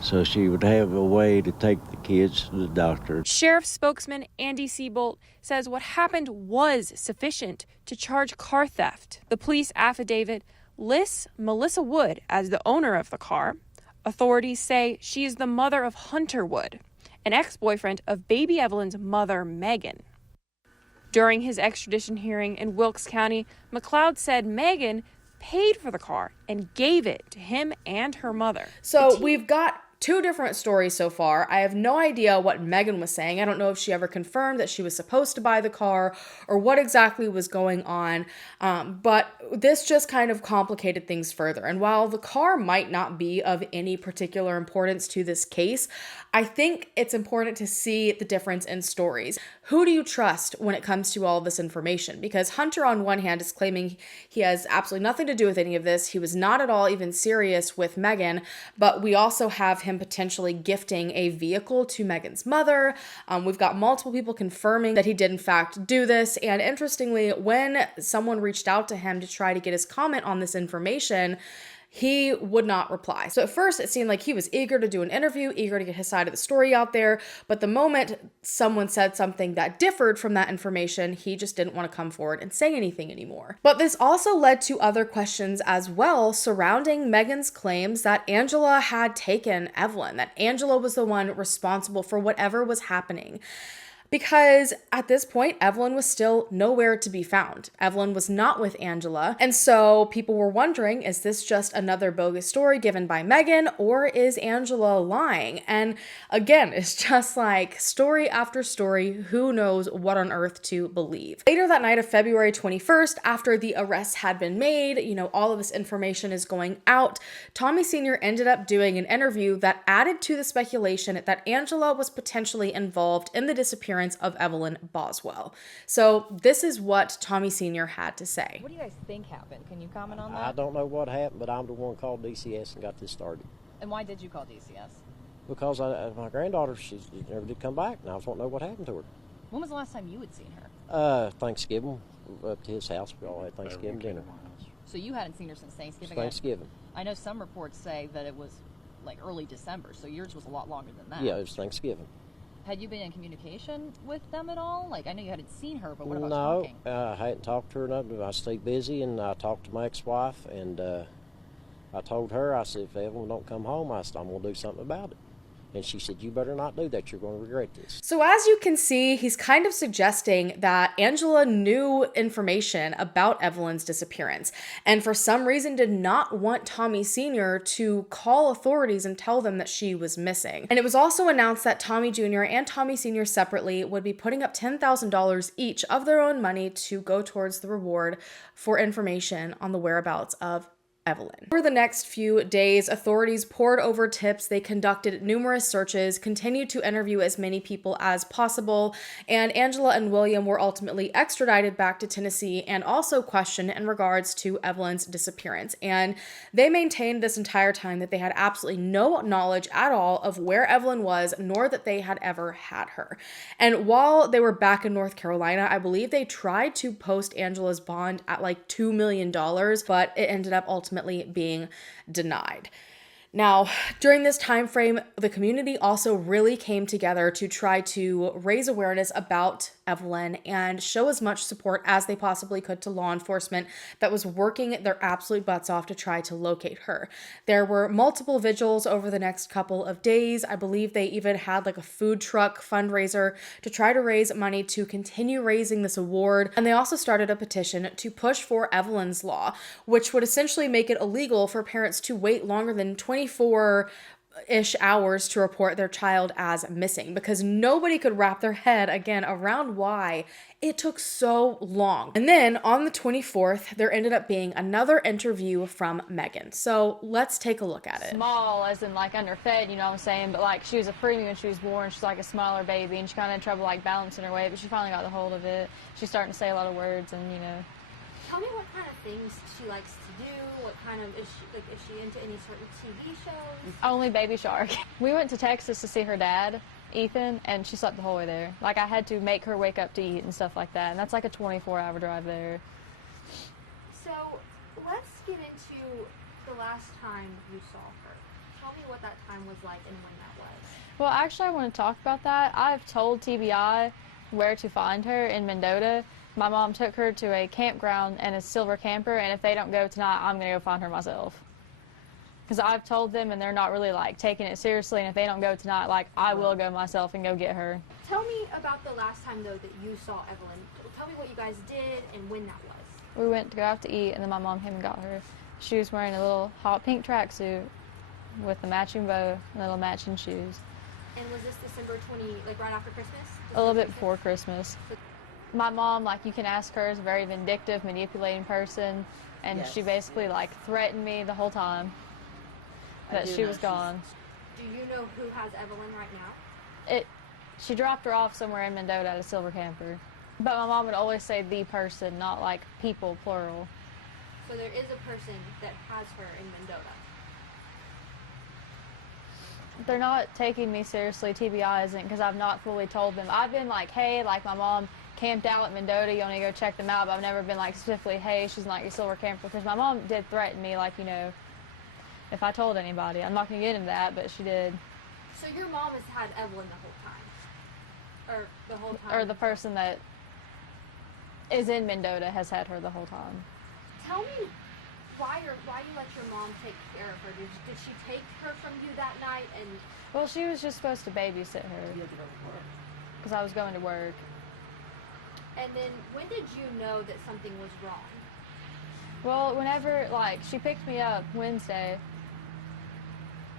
so she would have a way to take the kids to the doctor. Sheriff spokesman Andy Siebold says what happened was sufficient to charge car theft. The police affidavit lists Melissa Wood as the owner of the car. Authorities say she is the mother of Hunter Wood, an ex-boyfriend of baby Evelyn's mother, Megan. During his extradition hearing in Wilkes County, McLeod said Megan paid for the car and gave it to him and her mother. So we've got two different stories so far. I have no idea what Megan was saying. I don't know if she ever confirmed that she was supposed to buy the car or what exactly was going on. But this just kind of complicated things further. And while the car might not be of any particular importance to this case, I think it's important to see the difference in stories. Who do you trust when it comes to all of this information? Because Hunter, on one hand, is claiming he has absolutely nothing to do with any of this. He was not at all even serious with Megan, but we also have him potentially gifting a vehicle to Megan's mother. We've got multiple people confirming that he did in fact do this. And interestingly, when someone reached out to him to try to get his comment on this information, he would not reply. So at first it seemed like he was eager to do an interview, eager to get his side of the story out there. But the moment someone said something that differed from that information, he just didn't want to come forward and say anything anymore. But this also led to other questions as well surrounding Megan's claims that Angela had taken Evelyn, that Angela was the one responsible for whatever was happening. Because at this point, Evelyn was still nowhere to be found. Evelyn was not with Angela. And so people were wondering, is this just another bogus story given by Megan, or is Angela lying? And again, it's just like story after story. Who knows what on earth to believe? Later that night of February 21st, after the arrests had been made, all of this information is going out, Tommy Sr. ended up doing an interview that added to the speculation that Angela was potentially involved in the disappearance of Evelyn Boswell. So this is what Tommy Sr. had to say. What do you guys think happened? Can you comment on that? I don't know what happened, but I'm the one called DCS and got this started. And why did you call DCS? Because my granddaughter, she never did come back, and I was wanting to know what happened to her. When was the last time you had seen her? Thanksgiving, up to his house. We all had Thanksgiving dinner. So you hadn't seen her since Thanksgiving? Thanksgiving. I know some reports say that it was like early December, so yours was a lot longer than that. Yeah, it was Thanksgiving. Had you been in communication with them at all? Like, I know you hadn't seen her, but what about talking? No, I hadn't talked to her nothing. I stayed busy, and I talked to my ex-wife, and I told her, I said, if Evelyn don't come home, I'm going to do something about it. And she said, you better not do that. You're going to regret this. So as you can see, he's kind of suggesting that Angela knew information about Evelyn's disappearance and for some reason did not want Tommy Sr. to call authorities and tell them that she was missing. And it was also announced that Tommy Jr. and Tommy Sr. separately would be putting up $10,000 each of their own money to go towards the reward for information on the whereabouts of Evelyn. Over the next few days, authorities pored over tips. They conducted numerous searches, continued to interview as many people as possible, and Angela and William were ultimately extradited back to Tennessee and also questioned in regards to Evelyn's disappearance. And they maintained this entire time that they had absolutely no knowledge at all of where Evelyn was, nor that they had ever had her. And while they were back in North Carolina, I believe they tried to post Angela's bond at like $2 million, but it ended up ultimately being denied. Now, during this time frame, the community also really came together to try to raise awareness about Evelyn and show as much support as they possibly could to law enforcement that was working their absolute butts off to try to locate her. There were multiple vigils over the next couple of days. I believe they even had like a food truck fundraiser to try to raise money to continue raising this award. And they also started a petition to push for Evelyn's Law, which would essentially make it illegal for parents to wait longer than 24-ish hours to report their child as missing, because nobody could wrap their head again around why it took so long. And then on the 24th, there ended up being another interview from Megan. So let's take a look at it. Small as in like underfed, you know what I'm saying? But like she was a preemie when she was born. She's like a smaller baby and she kind of had trouble like balancing her weight, but she finally got the hold of it. She's starting to say a lot of words and, you know. Tell me what kind of things she likes to do. What kind of, is she into any certain TV shows? Only Baby Shark. We went to Texas to see her dad, Ethan, and she slept the whole way there. Like I had to make her wake up to eat and stuff like that, and that's like a 24-hour drive there. So let's get into the last time you saw her. Tell me what that time was like and when that was. Well, actually I want to talk about that. I've told TBI where to find her in Mendota. My mom took her to a campground and a silver camper, and if they don't go tonight, I'm going to go find her myself. Because I've told them, and they're not really, like, taking it seriously, and if they don't go tonight, like, I will go myself and go get her. Tell me about the last time, though, that you saw Evelyn. Tell me what you guys did and when that was. We went to go out to eat, and then my mom came and got her. She was wearing a little hot pink tracksuit with a matching bow and little matching shoes. And was this December 20, like, right after Christmas? A little bit before Christmas. My mom, like you can ask her, is a very vindictive, manipulating person, and Yes. she basically like threatened me the whole time that she was gone. Do you know who has Evelyn right now? She dropped her off somewhere in Mendota at a silver camper. But my mom would always say the person, not like people, plural. So there is a person that has her in Mendota. They're not taking me seriously, TBI isn't, because I've not fully told them. I've been like, hey, like my mom camped out at Mendota, you want to go check them out, but I've never been like specifically, hey, she's not your silver camper, because my mom did threaten me, like, you know, if I told anybody. I'm not going to get into that, but she did. So your mom has had Evelyn the whole time? Or the whole time? Or the person that is in Mendota has had her the whole time. Tell me why you let your mom take care of her. Did she take her from you that night? And Well, she was just supposed to babysit her. Because I was going to work. And then when did you know that something was wrong? Well, whenever, like, she picked me up Wednesday,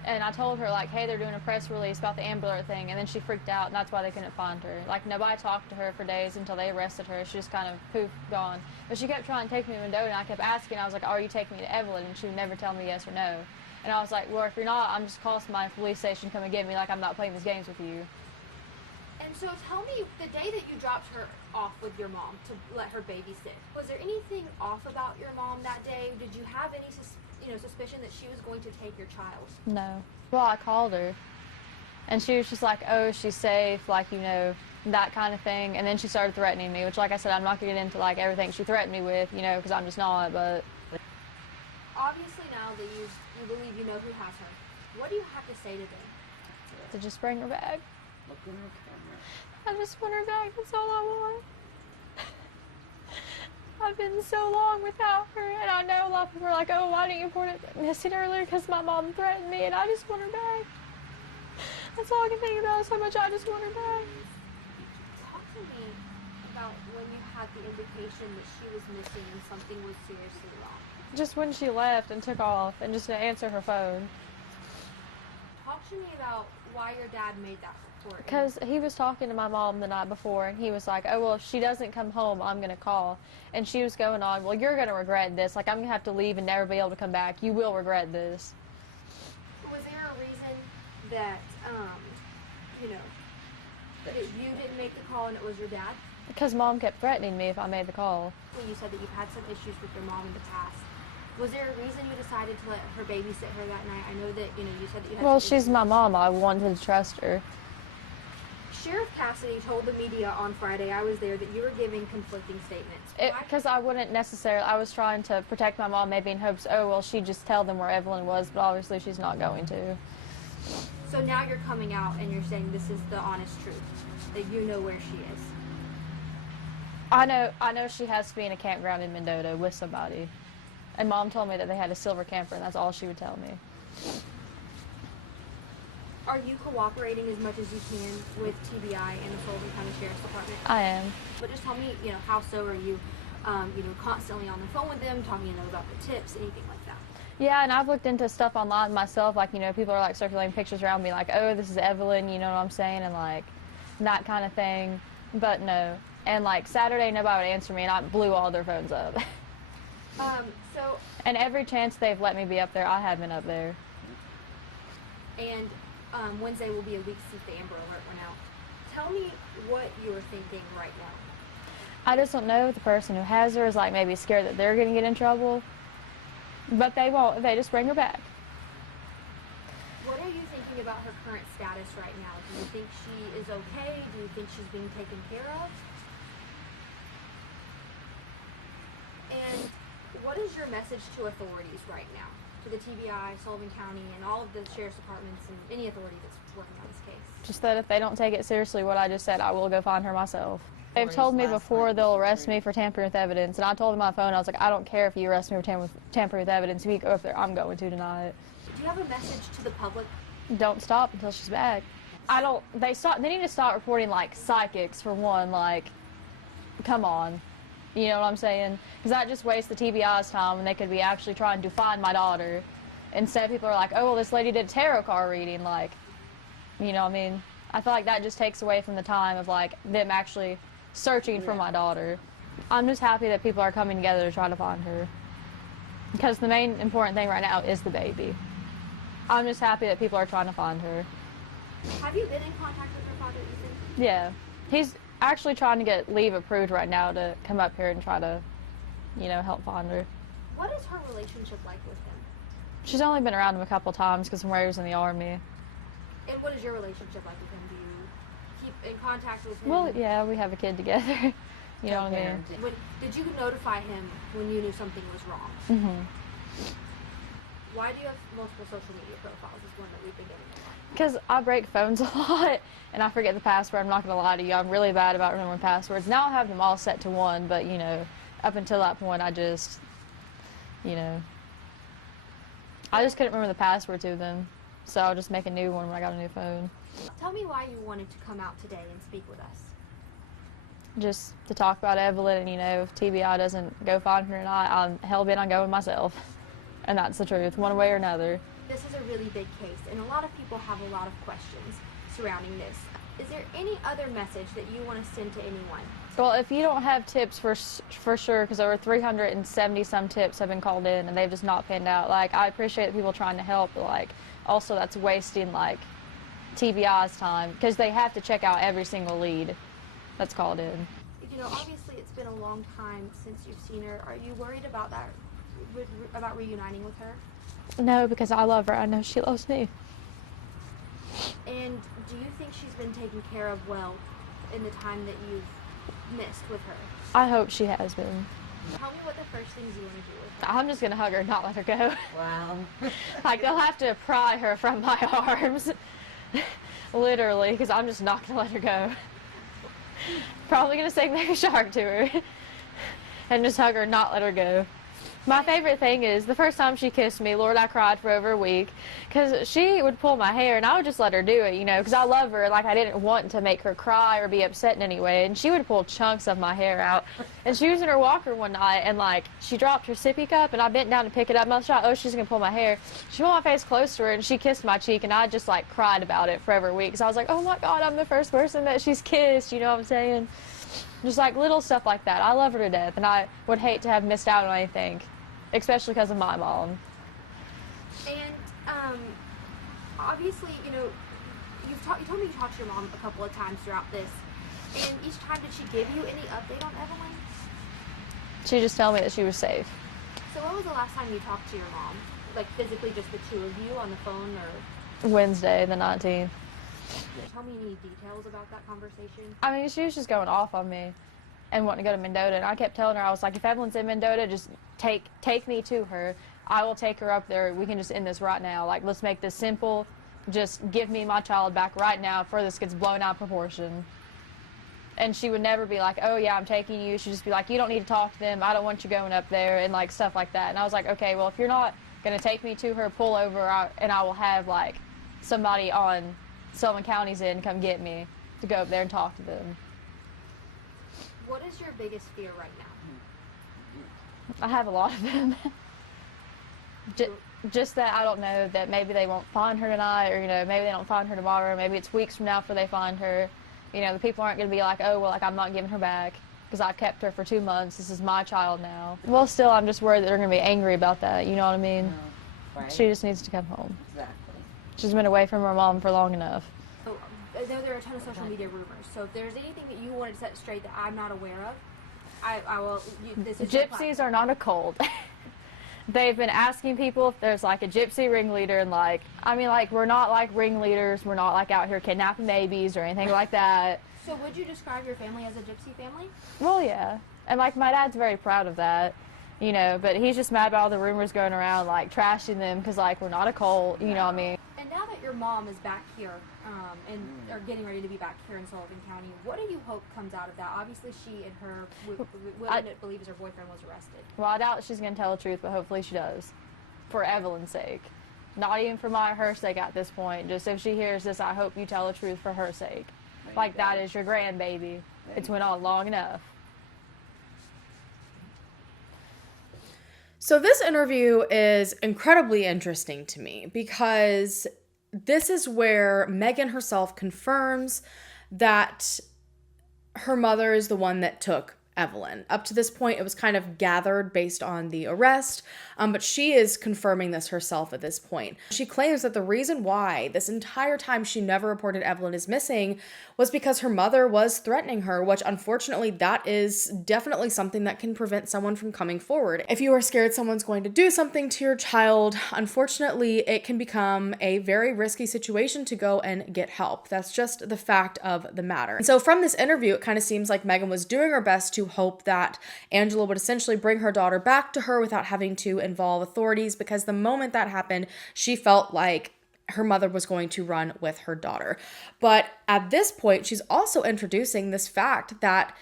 and I told her, like, hey, they're doing a press release about the Amber Alert thing, and then she freaked out, and that's why they couldn't find her. Like, nobody talked to her for days until they arrested her. She just kind of, poof, gone. But she kept trying to take me to Mendota, and I kept asking, I was like, are you taking me to Evelyn? And she would never tell me yes or no. And I was like, well, if you're not, I'm just calling my police station, come and get me, like, I'm not playing these games with you. And so tell me, the day that you dropped her off with your mom to let her babysit, was there anything off about your mom that day? Did you have any suspicion that she was going to take your child? No. Well, I called her, and she was just like, oh, she's safe, like, you know, that kind of thing. And then she started threatening me, which, like I said, I'm not going to get into, like, everything she threatened me with, you know, because I'm just not, but... Obviously now that you believe you know who has her, what do you have to say to them? To just bring her back. Look in her camera. I just want her back, that's all I want. I've been so long without her, and I know a lot of people are like, oh, why didn't you report it missing earlier? Because my mom threatened me, and I just want her back. That's all I can think about is how much I just want her back. Talk to me about when you had the indication that she was missing and something was seriously wrong. Just when she left and took off, and just to answer her phone. Talk to me about why your dad made that report? Because he was talking to my mom the night before, and he was like, oh, well, if she doesn't come home, I'm going to call. And she was going on, well, you're going to regret this. Like, I'm going to have to leave and never be able to come back. You will regret this. Was there a reason that, you know, that you didn't make the call and it was your dad? Because Mom kept threatening me if I made the call. Well, you said that you've had some issues with your mom in the past. Was there a reason you decided to let her babysit her that night? I know that, you know, you said that you had Well, some she's issues. my mom. I wanted to trust her. Sheriff Cassidy told the media on Friday, I was there, that you were giving conflicting statements. Because I wouldn't necessarily, I was trying to protect my mom, maybe in hopes, oh, well, she'd just tell them where Evelyn was, but obviously she's not going to. So now you're coming out and you're saying this is the honest truth, that you know where she is. I know she has to be in a campground in Mendota with somebody. And Mom told me that they had a silver camper, and that's all she would tell me. Are you cooperating as much as you can with TBI and the Sullivan County Sheriff's Department? I am. But just tell me, you know, how so are you, you know, constantly on the phone with them, talking, you know, about the tips, anything like that? Yeah, and I've looked into stuff online myself, like, you know, people are, like, circulating pictures around me, like, oh, this is Evelyn, you know what I'm saying, and, like, that kind of thing. But no. And, like, Saturday, nobody would answer me, and I blew all their phones up. And every chance they've let me be up there, I have been up there. And Wednesday will be a week since the Amber Alert went out. Tell me what you're thinking right now. I just don't know if the person who has her is, like, maybe scared that they're going to get in trouble. But they won't. They just bring her back. What are you thinking about her current status right now? Do you think she is okay? Do you think she's being taken care of? And what is your message to authorities right now? To the TBI, Sullivan County, and all of the sheriff's departments and any authority that's working on this case? Just that if they don't take it seriously, what I just said, I will go find her myself. They've told me before they'll arrest me for tampering with evidence, and I told them on my phone, I was like, I don't care if you arrest me for tampering with evidence. If you go up there, I'm going to tonight. Do you have a message to the public? Don't stop until she's back. They need to stop reporting, like, psychics, for one, like, come on. You know what I'm saying? Because that just wastes the TBI's time when they could be actually trying to find my daughter. Instead, people are like, oh, well, this lady did a tarot card reading, like, you know what I mean? I feel like that just takes away from the time of, like, them actually searching for my daughter. I'm just happy that people are coming together to try to find her. Because the main important thing right now is the baby. I'm just happy that people are trying to find her. Have you been in contact with her father, Ethan? Yeah. He's actually trying to get leave approved right now to come up here and try to, you know, help find her. What is her relationship like with him? She's only been around him a couple times because from where he was in the Army. And what is your relationship like with him? Do you keep in contact with him? Well, yeah, we have a kid together. You know what I mean? Did you notify him when you knew something was wrong? Mm-hmm. Why do you have multiple social media profiles is one that we've been getting a lot. Because I break phones a lot, and I forget the password. I'm not going to lie to you. I'm really bad about remembering passwords. Now I have them all set to one, but, you know, up until that point, I just, you know, I just couldn't remember the password to them. So I'll just make a new one when I got a new phone. Tell me why you wanted to come out today and speak with us. Just to talk about Evelyn, and, you know, if TBI doesn't go find her tonight, I'm hell-bent on going myself. And that's the truth, one way or another. This is a really big case, and a lot of people have a lot of questions surrounding this. Is there any other message that you want to send to anyone? Well, if you don't have tips for sure, because over 370-some tips have been called in, and they've just not panned out. Like, I appreciate people trying to help, but, like, also that's wasting, like, TBI's time, because they have to check out every single lead that's called in. You know, obviously it's been a long time since you've seen her. Are you worried about that, about reuniting with her? No, because I love her. I know she loves me. And do you think she's been taken care of well in the time that you've missed with her? I hope she has been. Tell me what the first things you want to do with her. I'm just going to hug her and not let her go. Wow. Like, they'll have to pry her from my arms. Literally, because I'm just not going to let her go. Probably going to say Baby Shark to her. And just hug her and not let her go. My favorite thing is the first time she kissed me, Lord, I cried for over a week because she would pull my hair and I would just let her do it, you know, because I love her. Like, I didn't want to make her cry or be upset in any way. And she would pull chunks of my hair out. And she was in her walker one night and, like, she dropped her sippy cup and I bent down to pick it up. And I thought, oh, she's going to pull my hair. She pulled my face close to her and she kissed my cheek and I just, like, cried about it for over a week. Because I was like, oh, my God, I'm the first person that she's kissed, you know what I'm saying? Just, like, little stuff like that. I love her to death and I would hate to have missed out on anything. Especially because of my mom. And obviously, you know, you told me you talked to your mom a couple of times throughout this. And each time, did she give you any update on Evelyn? She just told me that she was safe. So when was the last time you talked to your mom? Like physically, just the two of you on the phone, or? Wednesday, the 19th. Tell me any details about that conversation. I mean, she was just going off on me and wanting to go to Mendota. And I kept telling her, I was like, if Evelyn's in Mendota, just take me to her. I will take her up there. We can just end this right now. Like, let's make this simple. Just give me my child back right now before this gets blown out of proportion. And she would never be like, oh, yeah, I'm taking you. She'd just be like, you don't need to talk to them. I don't want you going up there, and, like, stuff like that. And I was like, okay, well, if you're not going to take me to her, pull over, and I will have, like, somebody on Sullivan County's end come get me to go up there and talk to them. What is your biggest fear right now? I have a lot of them. Just that I don't know, that maybe they won't find her tonight, or, you know, maybe they don't find her tomorrow. Maybe it's weeks from now before they find her. You know, the people aren't going to be like, oh, well, like, I'm not giving her back because I kept her for 2 months. This is my child now. Well, still, I'm just worried that they're going to be angry about that. You know what I mean? Right. She just needs to come home. Exactly. She's been away from her mom for long enough. So, I know there are a ton of social media rumors. So if there's anything that you want to set straight that I'm not aware of, I will. This is Gypsies are not a cult. They've been asking people if there's like a gypsy ringleader, and like, I mean, like, we're not like ringleaders. We're not like out here kidnapping babies or anything like that. So would you describe your family as a gypsy family? Well, yeah. And like, my dad's very proud of that, you know, but he's just mad about all the rumors going around, like, trashing them because, like, we're not a cult, you know what I mean? And now that your mom is back here and are getting ready to be back here in Sullivan County, what do you hope comes out of that? Obviously, she and her, what it believes her boyfriend was arrested. Well, I doubt she's going to tell the truth, but hopefully she does. For Evelyn's sake. Not even for her sake at this point. Just if she hears this, I hope you tell the truth for her sake. Like, that is your grandbaby. It's went on long enough. So this interview is incredibly interesting to me because this is where Megan herself confirms that her mother is the one that took Evelyn. Up to this point, it was kind of gathered based on the arrest, but she is confirming this herself at this point. She claims that the reason why this entire time she never reported Evelyn is missing was because her mother was threatening her, which unfortunately that is definitely something that can prevent someone from coming forward. If you are scared someone's going to do something to your child, unfortunately it can become a very risky situation to go and get help. That's just the fact of the matter. And so from this interview, it kind of seems like Megan was doing her best to hope that Angela would essentially bring her daughter back to her without having to involve authorities, because the moment that happened, she felt like her mother was going to run with her daughter. But at this point, she's also introducing this fact that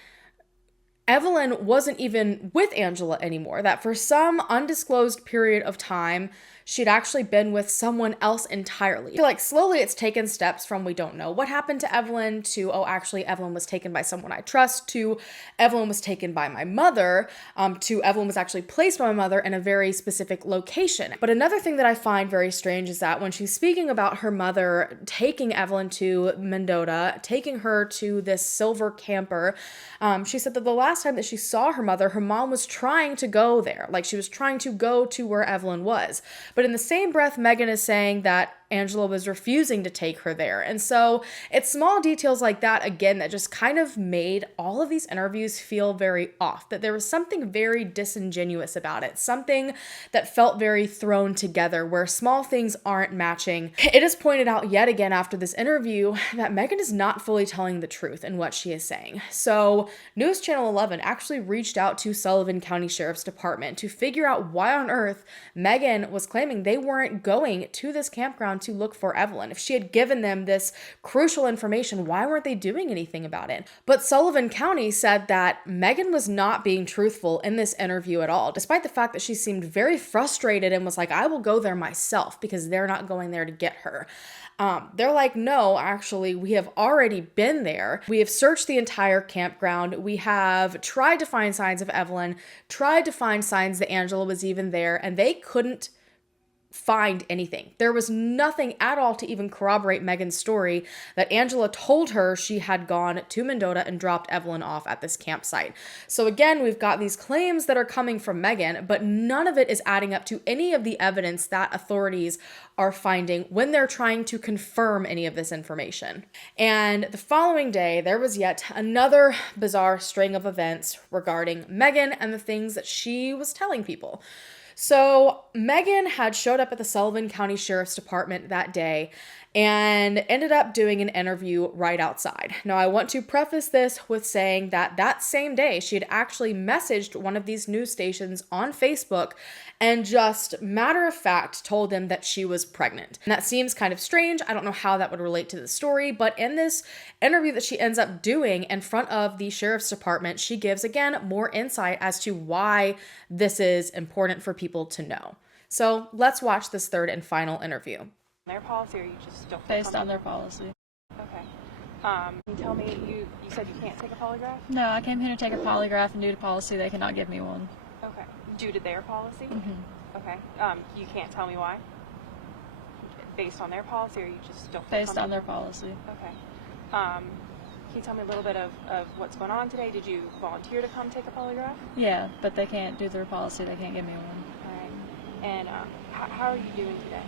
Evelyn wasn't even with Angela anymore, that for some undisclosed period of time, she'd actually been with someone else entirely. I feel like slowly it's taken steps from we don't know what happened to Evelyn to, oh, actually Evelyn was taken by someone I trust, to Evelyn was taken by my mother, to Evelyn was actually placed by my mother in a very specific location. But another thing that I find very strange is that when she's speaking about her mother taking Evelyn to Mendota, taking her to this silver camper, she said that the last time that she saw her mother, her mom was trying to go there. Like, she was trying to go to where Evelyn was. But in the same breath, Megan is saying that Angela was refusing to take her there. And so it's small details like that, again, that just kind of made all of these interviews feel very off, that there was something very disingenuous about it, something that felt very thrown together, where small things aren't matching. It is pointed out yet again after this interview that Megan is not fully telling the truth in what she is saying. So News Channel 11 actually reached out to Sullivan County Sheriff's Department to figure out why on earth Megan was claiming they weren't going to this campground campground to look for Evelyn. If she had given them this crucial information, why weren't they doing anything about it? But Sullivan County said that Megan was not being truthful in this interview at all, despite the fact that she seemed very frustrated and was like, I will go there myself because they're not going there to get her. They're like, no, actually, we have already been there. We have searched the entire campground. We have tried to find signs of Evelyn, tried to find signs that Angela was even there, and they couldn't find anything. There was nothing at all to even corroborate Megan's story that Angela told her she had gone to Mendota and dropped Evelyn off at this campsite. So again, we've got these claims that are coming from Megan, but none of it is adding up to any of the evidence that authorities are finding when they're trying to confirm any of this information. And the following day, there was yet another bizarre string of events regarding Megan and the things that she was telling people. So Megan had showed up at the Sullivan County Sheriff's Department that day and ended up doing an interview right outside. Now, I want to preface this with saying that that same day, she had actually messaged one of these news stations on Facebook and just matter of fact told them that she was pregnant. And that seems kind of strange. I don't know how that would relate to the story, but in this interview that she ends up doing in front of the Sheriff's Department, she gives, again, more insight as to why this is important for people to know. So let's watch this third and final interview. Their policy, or you just don't? Based on their policy. Okay. Can you tell me, you said you can't take a polygraph? No, I came here to take a polygraph, and due to policy, they cannot give me one. Okay. Due to their policy? Mm-hmm. Okay. You can't tell me why? Based on their policy, or you just don't? Based on their policy. Okay. Can you tell me a little bit of what's going on today? Did you volunteer to come take a polygraph? Yeah, but they can't do their policy. They can't give me one. All right. And how are you doing today?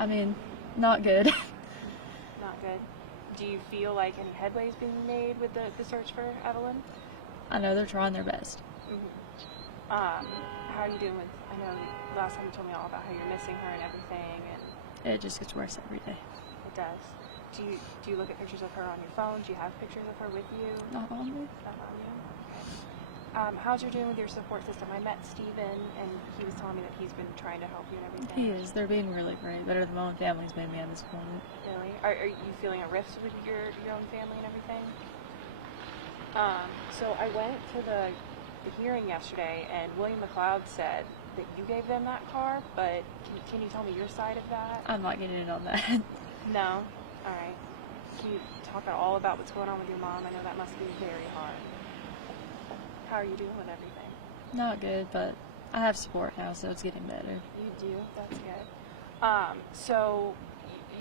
I mean, not good. Not good. Do you feel like any headway is being made with the search for Evelyn? I know they're trying their best. Mm-hmm. How are you doing with, I know last time you told me all about how you're missing her and everything, and it just gets worse every day. It does. Do you look at pictures of her on your phone? Do you have pictures of her with you? Not on me. Not on you? Okay. How's you doing with your support system? I met Steven, and he was telling me that he's been trying to help you and everything. He is. They're being really great. Better than my own family's made me at this point. Really? Are you feeling a rift with your own family and everything? So I went to the hearing yesterday, and William McLeod said that you gave them that car, but can you tell me your side of that? I'm not getting in on that. No? All right. Can you talk all about what's going on with your mom? I know that must be very hard. How are you doing with everything? Not good, but I have support now, so it's getting better. You do? That's good. So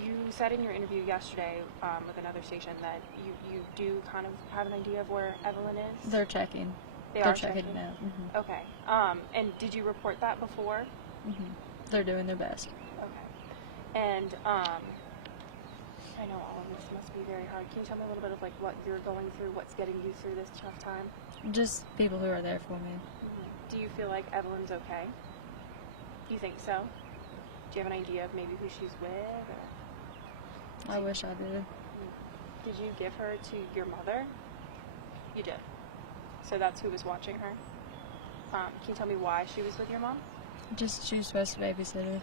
you said in your interview yesterday with another station that you do kind of have an idea of where Evelyn is? They're checking. They're checking now. Mm-hmm. Okay. And did you report that before? Mm-hmm. They're doing their best. Okay. And I know all of this must be very hard. Can you tell me a little bit of like what you're going through, what's getting you through this tough time? Just people who are there for me. Mm-hmm. Do you feel like Evelyn's okay? You think so? Do you have an idea of maybe who she's with? Or? I wish I did. Did you give her to your mother? You did. So that's who was watching her? Can you tell me why she was with your mom? Just she was supposed to babysit her.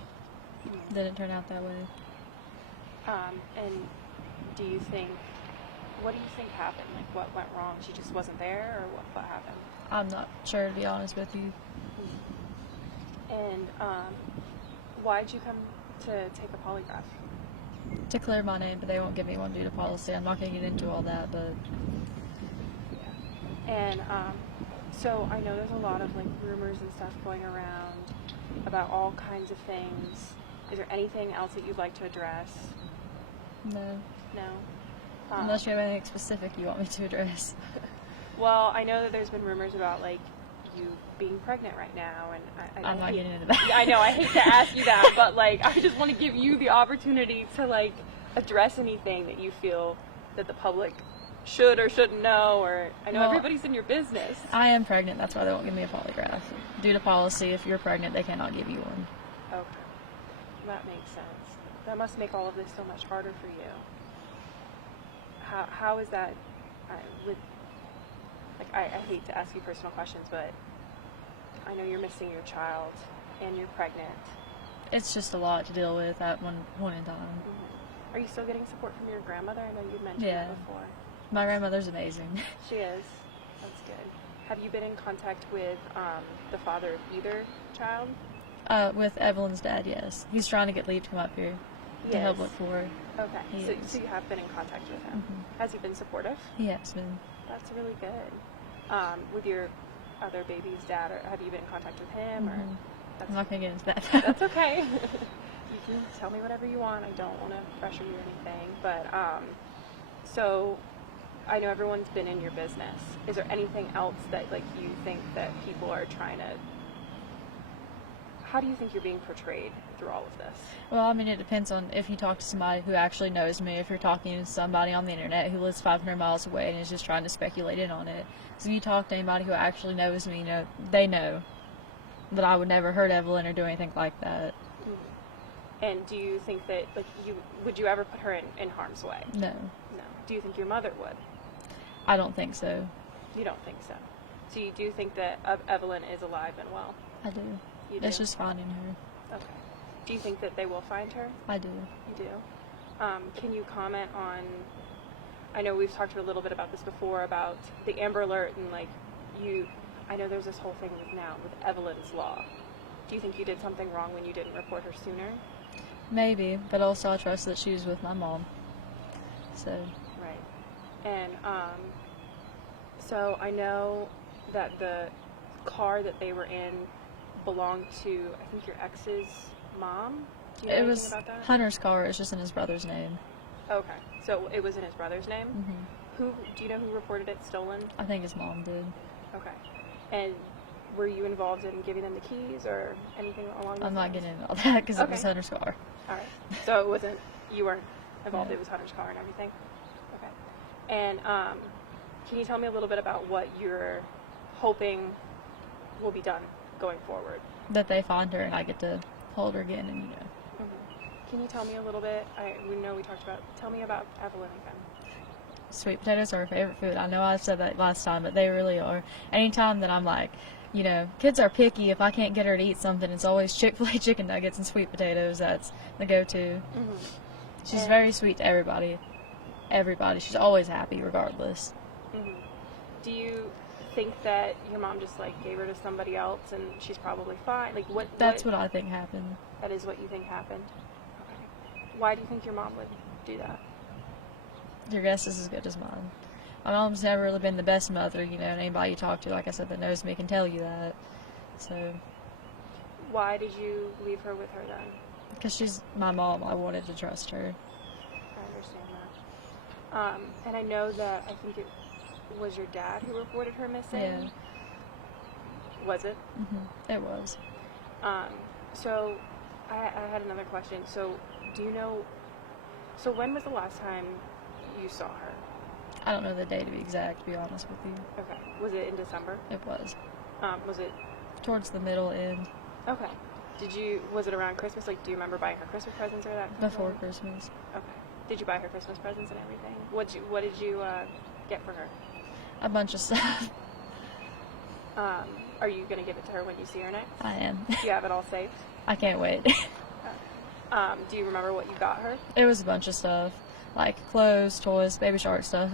Mm-hmm. Didn't turn out that way. And what do you think happened? Like, what went wrong? She just wasn't there, or what happened? I'm not sure, to be honest with you. And why did you come to take a polygraph? To clear my name, but they won't give me one due to policy. I'm not going to get into all that, but... Yeah. And so I know there's a lot of like rumors and stuff going around about all kinds of things. Is there anything else that you'd like to address? No. No? Unless you have anything specific you want me to address. Well, I know that there's been rumors about like you being pregnant right now, and I'm not getting into that. I know, I hate to ask you that, but like I just want to give you the opportunity to like address anything that you feel that the public should or shouldn't know, or I know everybody's in your business. I am pregnant, that's why they won't give me a polygraph. Due to policy, if you're pregnant, they cannot give you one. Okay. That makes sense. That must make all of this so much harder for you. How is that I hate to ask you personal questions, but I know you're missing your child and you're pregnant. it's just a lot to deal with at one point in time. Are you still getting support from your grandmother? I know you'd mentioned Yeah. that before. My grandmother's amazing. She is. That's good. Have you been in contact with the father of either child? With Evelyn's dad, yes. He's trying to get leave to come up here to help look for her. Okay. So you have been in contact with him. Has he been supportive? He has been. That's really good. With your other baby's dad, or have you been in contact with him? Or I'm not going to get into that. That's okay. You can tell me whatever you want. I don't want to pressure you or anything. But, so I know everyone's been in your business. Is there anything else that, like, you think that people are trying to... How do you think you're being portrayed through all of this? Well, I mean, it depends on if you talk to somebody who actually knows me, if you're talking to somebody on the internet who lives 500 miles away and is just trying to speculate in on it. So if you talk to anybody who actually knows me, you know, they know that I would never hurt Evelyn or do anything like that. And do you think that, like, would you ever put her in harm's way? No. No. Do you think your mother would? I don't think so. You don't think so? So you do think that Evelyn is alive and well? I do. You do? It's just finding her. Okay. Do you think that they will find her? I do. You do? Can you comment on, I know we've talked a little bit about this before, about the Amber Alert and, like, I know there's this whole thing with Evelyn's Law. Do you think you did something wrong when you didn't report her sooner? Maybe, but also I trust that she was with my mom. So. Right. And, so I know that the car that they were in belonged to, I think, your ex's mom? Do you know It anything was about that? Hunter's car. It's just in his brother's name. Okay. So it was in his brother's name? Mm-hmm. Do you know who reported it stolen? I think his mom did. Okay. And were you involved in giving them the keys or anything along those lines? I'm not getting into all that because it was Hunter's car. All right. So it wasn't, you weren't involved, it was Hunter's car and everything? Okay. And can you tell me a little bit about what you're hoping will be done going forward? That they find her and I get to hold her again and, you know. Can you tell me a little bit, we know we talked about, tell me about Evelyn again. Sweet potatoes are her favorite food. I know I said that last time, but they really are. Anytime that I'm like, you know, kids are picky. If I can't get her to eat something, it's always Chick-fil-A chicken nuggets and sweet potatoes. That's the go-to. She's very sweet to everybody. Everybody. She's always happy regardless. Do you think that your mom just, like, gave her to somebody else and she's probably fine? Like, what? That's what I think happened. That is what you think happened? Okay. Why do you think your mom would do that? Your guess is as good as mine. My mom's never really been the best mother, you know, and anybody you talk to, like I said, that knows me can tell you that. So. Why did you leave her with her then? Because she's my mom. I wanted to trust her. I understand that. And I know that I think it was your dad who reported her missing? Yeah. Was it? It was. So I had another question. So do you know, so when was the last time you saw her? I don't know the day to be exact, to be honest with you. Okay. Was it in December? It was. Was it? Towards the middle end. Okay. Was it around Christmas? Like, do you remember buying her Christmas presents or that? Before Christmas. Okay. Did you buy her Christmas presents and everything? What did you get for her? A bunch of stuff. Are you going to give it to her when you see her next? I am. Do you have it all saved? I can't wait. Do you remember what you got her? It was a bunch of stuff. Like clothes, toys, Baby Shark stuff.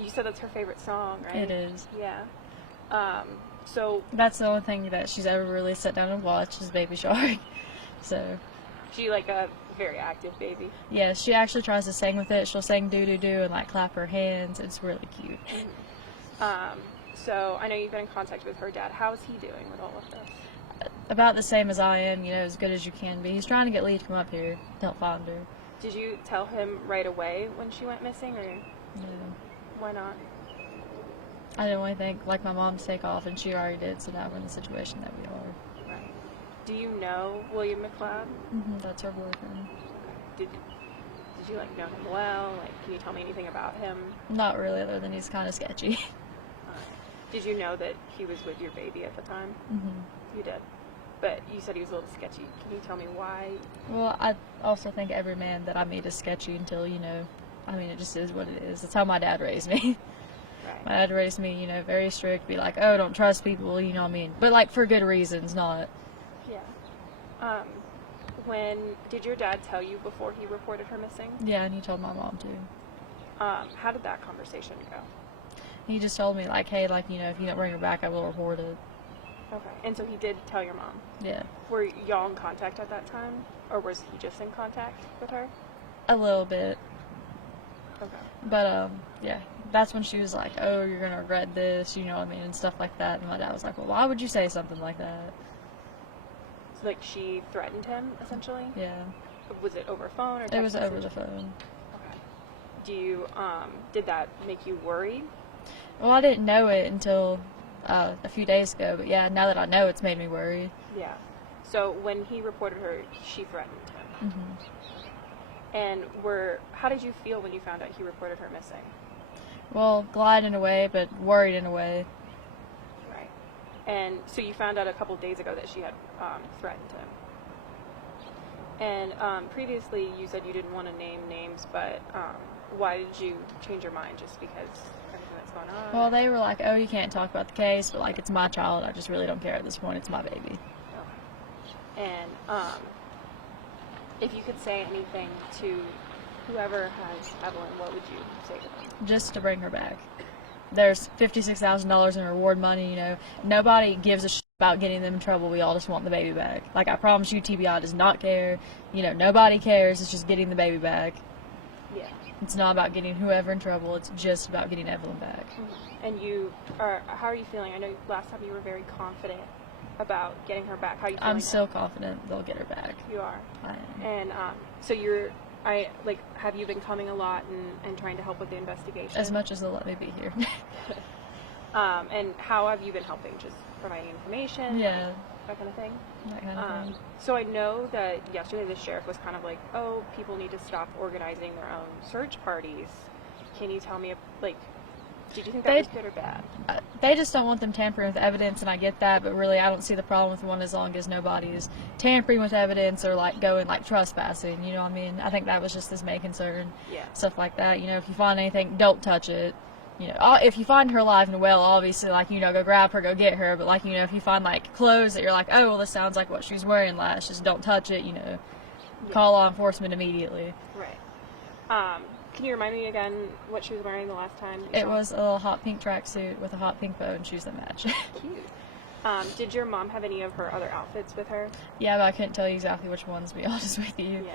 You said that's her favorite song, right? It is. Yeah. So that's the only thing that she's ever really sat down and watched is Baby Shark. So. She like a very active baby. Yeah, she actually tries to sing with it. She'll sing doo doo doo and like clap her hands. It's really cute. So I know you've been in contact with her dad. How is he doing with all of this? About the same as I am, you know, as good as you can be. He's trying to get Lee to come up here to help find her. Did you tell him right away when she went missing, or no? Why not? I didn't want to think like my mom to take off, and she already did. So now we're in the situation that we are. Right. Do you know William McLeod? That's her boyfriend. Did you like know him well? Like, can you tell me anything about him? Not really, other than he's kind of sketchy. Did you know that he was with your baby at the time? You did. But you said he was a little sketchy. Can you tell me why? Well, I also think every man that I meet is sketchy until, you know, I mean, it just is what it is. That's how my dad raised me. Right. My dad raised me, you know, very strict, be like, oh, don't trust people, you know what I mean? But, like, for good reasons, not. Yeah. When did your dad tell you before he reported her missing? Yeah, and he told my mom too. How did that conversation go? He just told me, like, hey, like, if you don't bring her back, I will report it. Okay, and so he did tell your mom? Yeah. Were y'all in contact at that time? Or was he just in contact with her? A little bit. Okay. But, yeah, that's when she was like, oh, you're going to regret this, you know what I mean, and stuff like that. And my dad was like, well, why would you say something like that? So, like, she threatened him, essentially? Yeah. Was it over phone or text It was message? over the phone. Okay. Do you, did that make you worried? Well, I didn't know it until a few days ago, but yeah, now that I know, it's made me worry. Yeah. So when he reported her, she threatened him. Mm-hmm. And how did you feel when you found out he reported her missing? Well, glad in a way, but worried in a way. Right. And so you found out a couple days ago that she had threatened him. And previously you said you didn't want to name names, but why did you change your mind? Just because everything that's going on? Well, they were like, oh, you can't talk about the case, but, like, it's my child. I just really don't care at this point. It's my baby. Okay. And if you could say anything to whoever has Evelyn, what would you say to them? Just to bring her back. There's $56,000 in reward money, Nobody gives a shit about getting them in trouble. We all just want the baby back. Like, I promise you, TBI does not care. Nobody cares. It's just getting the baby back. Yeah. It's not about getting whoever in trouble. It's just about getting Evelyn back. Mm-hmm. And how are you feeling? I know last time you were very confident about getting her back. How are you feeling? I'm still confident they'll get her back. You are? I am. And so have you been coming a lot and trying to help with the investigation? As much as they'll let me be here. And how have you been helping? Just providing information? Yeah. That kind of thing? That kind of thing. So I know that yesterday the sheriff was kind of like, oh, people need to stop organizing their own search parties. Can you tell me, did you think that was good or bad? They just don't want them tampering with evidence, and I get that, but really I don't see the problem with one as long as nobody is tampering with evidence or, going, trespassing, you know what I mean? I think that was just his main concern. Yeah. Stuff like that. If you find anything, don't touch it. If you find her alive and well, obviously, go grab her, go get her, but, if you find, clothes that you're like, oh, well, this sounds like what she was wearing last, just don't touch it, Yeah. Call law enforcement immediately. Right. Can you remind me again what she was wearing the last time? It was a little hot pink tracksuit with a hot pink bow and shoes that match. Cute. Did your mom have any of her other outfits with her? Yeah, but I couldn't tell you exactly which ones, but I'll just with you.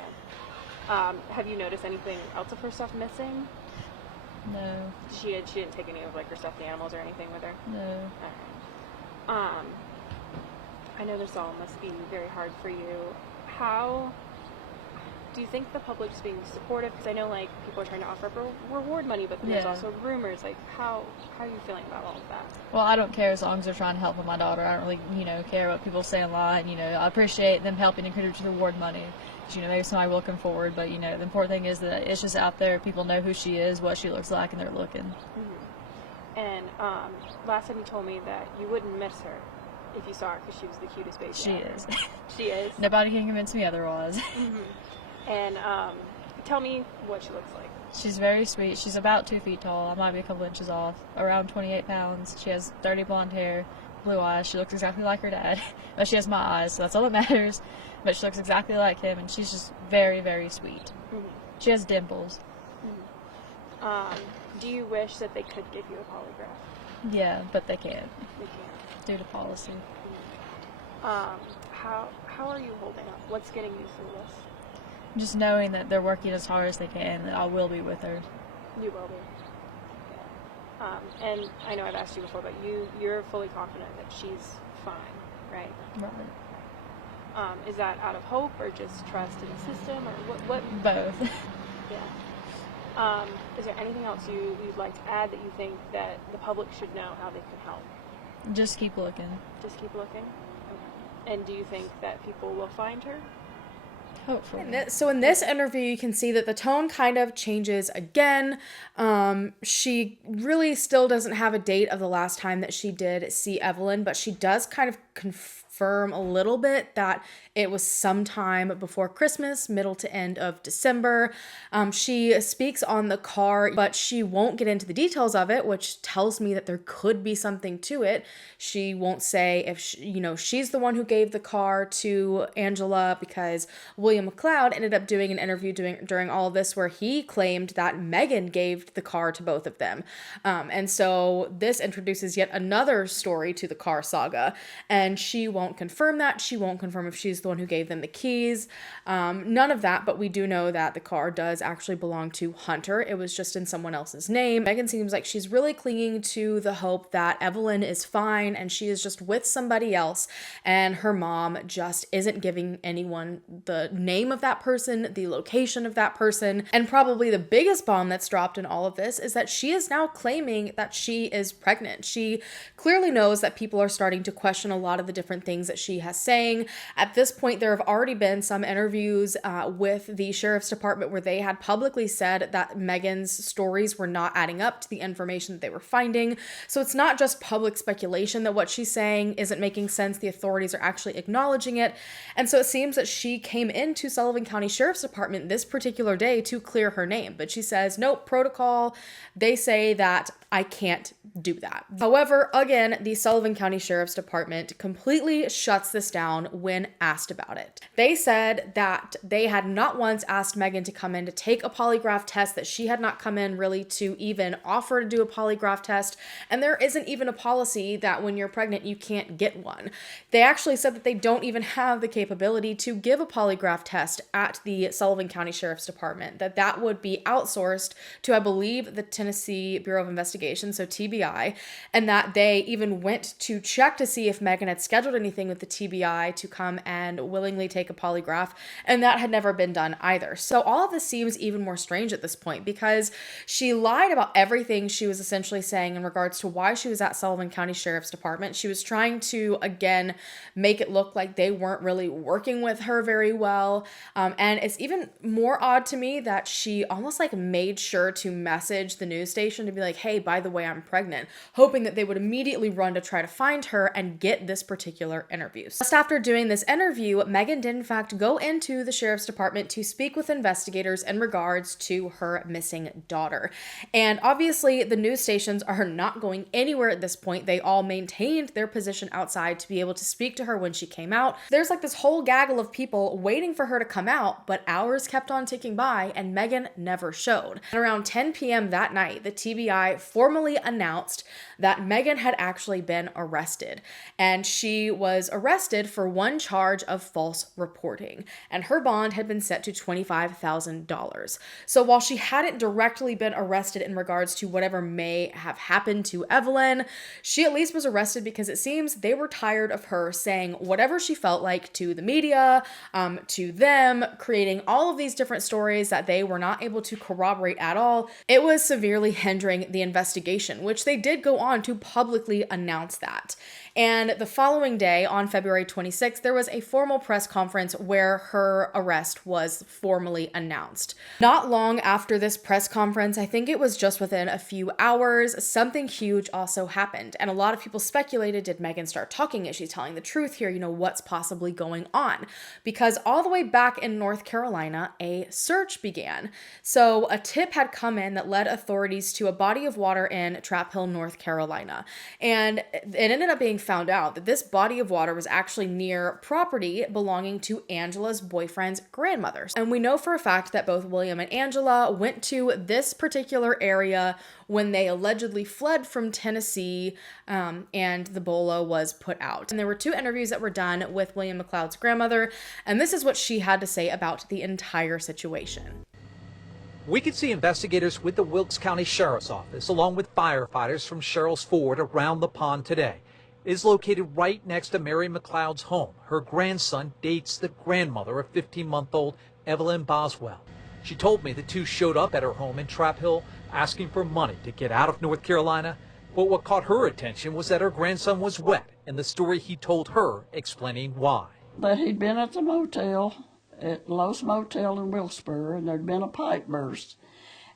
Yeah. Have you noticed anything else of her stuff missing? No. She didn't take any of her stuffed animals or anything with her? No. Okay. I know this all must be very hard for you. How do you think the public's being supportive? Because I know people are trying to offer up reward money, but then there's also rumors. How are you feeling about all of that? Well, I don't care as long as they're trying to help with my daughter. I don't really, care what people say online. I appreciate them helping and contribute to the reward money. Maybe somebody will come forward, but the important thing is that it's just out there. People know who she is, what she looks like, and they're looking. Mm-hmm. And last time you told me that you wouldn't miss her if you saw her because she was the cutest baby. She ever. is. She is. Nobody can convince me otherwise. Mm-hmm. And tell me what she looks like. She's very sweet. She's about 2 feet tall. I might be a couple inches off. Around 28 pounds. She has dirty blonde hair, blue eyes. She looks exactly like her dad. But she has my eyes, so that's all that matters. But she looks exactly like him, and she's just very, very sweet. Mm-hmm. She has dimples. Mm-hmm. Do you wish that they could give you a polygraph? Yeah, but they can't. They can't. Due to policy. How are you holding up? What's getting you through this? Just knowing that they're working as hard as they can, that I will be with her. You will be. Yeah. And I know I've asked you before, but you're fully confident that she's fine, right? Right. Is that out of hope or just trust in the system, or what? Both. Yeah. Is there anything else you'd like to add that you think that the public should know how they can help? Just keep looking. Just keep looking? Okay. And do you think that people will find her? Hopefully. So in this interview, you can see that the tone kind of changes again. She really still doesn't have a date of the last time that she did see Evelyn, but she does kind of confirm a little bit that it was sometime before Christmas, middle to end of December. She speaks on the car, but she won't get into the details of it, which tells me that there could be something to it. She won't say if she's the one who gave the car to Angela, because William McLeod ended up doing an interview during all of this where he claimed that Megan gave the car to both of them. And so this introduces yet another story to the car saga, and she won't confirm that. She won't confirm if she's the one who gave them the keys. None of that, but we do know that the car does actually belong to Hunter. It was just in someone else's name. Megan seems like she's really clinging to the hope that Evelyn is fine and she is just with somebody else, and her mom just isn't giving anyone the name of that person, the location of that person. And probably the biggest bomb that's dropped in all of this is that she is now claiming that she is pregnant. She clearly knows that people are starting to question a lot of the different things that she has saying. At this point, there have already been some interviews with the sheriff's department where they had publicly said that Megan's stories were not adding up to the information that they were finding. So it's not just public speculation that what she's saying isn't making sense. The authorities are actually acknowledging it. And so it seems that she came into Sullivan County Sheriff's Department this particular day to clear her name. But she says, nope, protocol. They say that I can't do that. However, again, the Sullivan County Sheriff's Department completely shuts this down when asked about it. They said that they had not once asked Megan to come in to take a polygraph test, that she had not come in really to even offer to do a polygraph test, and there isn't even a policy that when you're pregnant you can't get one. They actually said that they don't even have the capability to give a polygraph test at the Sullivan County Sheriff's Department, that would be outsourced to, I believe, the Tennessee Bureau of Investigation, so TBI, and that they even went to check to see if Megan had scheduled anything with the TBI to come and willingly take a polygraph, and that had never been done either. So all of this seems even more strange at this point, because she lied about everything she was essentially saying in regards to why she was at Sullivan County Sheriff's Department. She was trying to, again, make it look like they weren't really working with her very well. And it's even more odd to me that she almost like made sure to message the news station to be like, hey, by the way, I'm pregnant, hoping that they would immediately run to try to find her and get this particular interview. Just after doing this interview, Megan did in fact go into the sheriff's department to speak with investigators in regards to her missing daughter. And obviously the news stations are not going anywhere at this point. They all maintained their position outside to be able to speak to her when she came out. There's like this whole gaggle of people waiting for her to come out, but hours kept on ticking by and Megan never showed. At around 10 p.m. that night, the TBI formally announced that Megan had actually been arrested, and she was arrested for one charge of false reporting, and her bond had been set to $25,000. So while she hadn't directly been arrested in regards to whatever may have happened to Evelyn, she at least was arrested because it seems they were tired of her saying whatever she felt like to the media, to them, creating all of these different stories that they were not able to corroborate at all. It was severely hindering the investigation, which they did go on to publicly announce that. And the following day, on February 26th, there was a formal press conference where her arrest was formally announced. Not long after this press conference, I think it was just within a few hours, something huge also happened. And a lot of people speculated, did Megan start talking? Is she telling the truth here? What's possibly going on? Because all the way back in North Carolina, a search began. So a tip had come in that led authorities to a body of water in Trap Hill, North Carolina. And it ended up being found out that this body of water was actually near property belonging to Angela's boyfriend's grandmother. And we know for a fact that both William and Angela went to this particular area when they allegedly fled from Tennessee, and the bolo was put out. And there were 2 interviews that were done with William McLeod's grandmother, and this is what she had to say about the entire situation. We could see investigators with the Wilkes County Sheriff's Office, along with firefighters from Sherrills Ford, around the pond today. It is located right next to Mary McLeod's home. Her grandson dates the grandmother of 15-month-old Evelyn Boswell. She told me the 2 showed up at her home in Trap Hill asking for money to get out of North Carolina. But what caught her attention was that her grandson was wet, and the story he told her explaining why. That he'd been at the motel, at Lowe's Motel in Wilkesboro, and there'd been a pipe burst.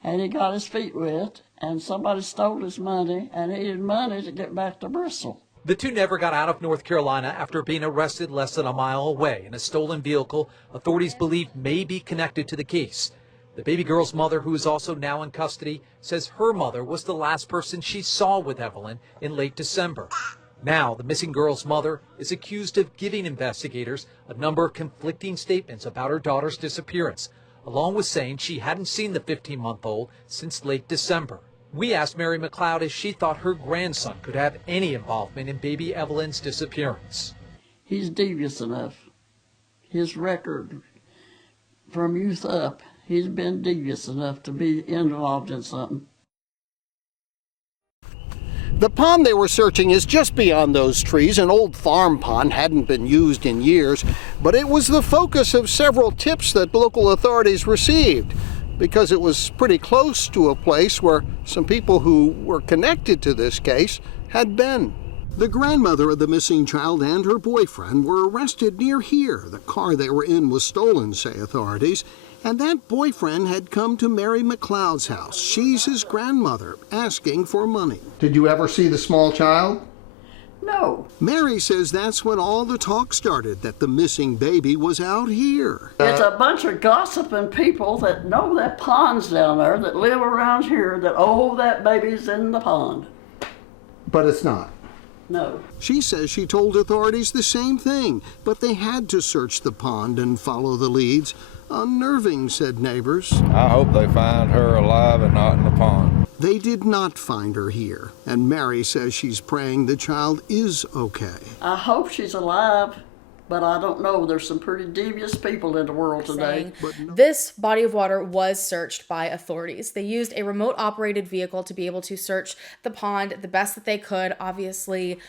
And he got his feet wet, and somebody stole his money, and he needed money to get back to Bristol. The two never got out of North Carolina after being arrested less than a mile away in a stolen vehicle authorities believe may be connected to the case. The baby girl's mother, who is also now in custody, says her mother was the last person she saw with Evelyn in late December. Now, the missing girl's mother is accused of giving investigators a number of conflicting statements about her daughter's disappearance, along with saying she hadn't seen the 15-month-old since late December. We asked Mary McLeod if she thought her grandson could have any involvement in baby Evelyn's disappearance. He's devious enough. His record from youth up, he's been devious enough to be involved in something. The pond they were searching is just beyond those trees. An old farm pond hadn't been used in years, but it was the focus of several tips that local authorities received, because it was pretty close to a place where some people who were connected to this case had been. The grandmother of the missing child and her boyfriend were arrested near here. The car they were in was stolen, say authorities, and that boyfriend had come to Mary McLeod's house. She's his grandmother, asking for money. Did you ever see the small child? No. Mary says that's when all the talk started, that the missing baby was out here. It's a bunch of gossiping people that know that pond's down there, that live around here, that, oh, that baby's in the pond. But it's not. No. She says she told authorities the same thing, but they had to search the pond and follow the leads. Unnerving, said neighbors. I hope they find her alive and not in the pond. They did not find her here, and Mary says she's praying the child is okay. I hope she's alive, but I don't know. There's some pretty devious people in the world today. This body of water was searched by authorities. They used a remote operated vehicle to be able to search the pond the best that they could. Obviously,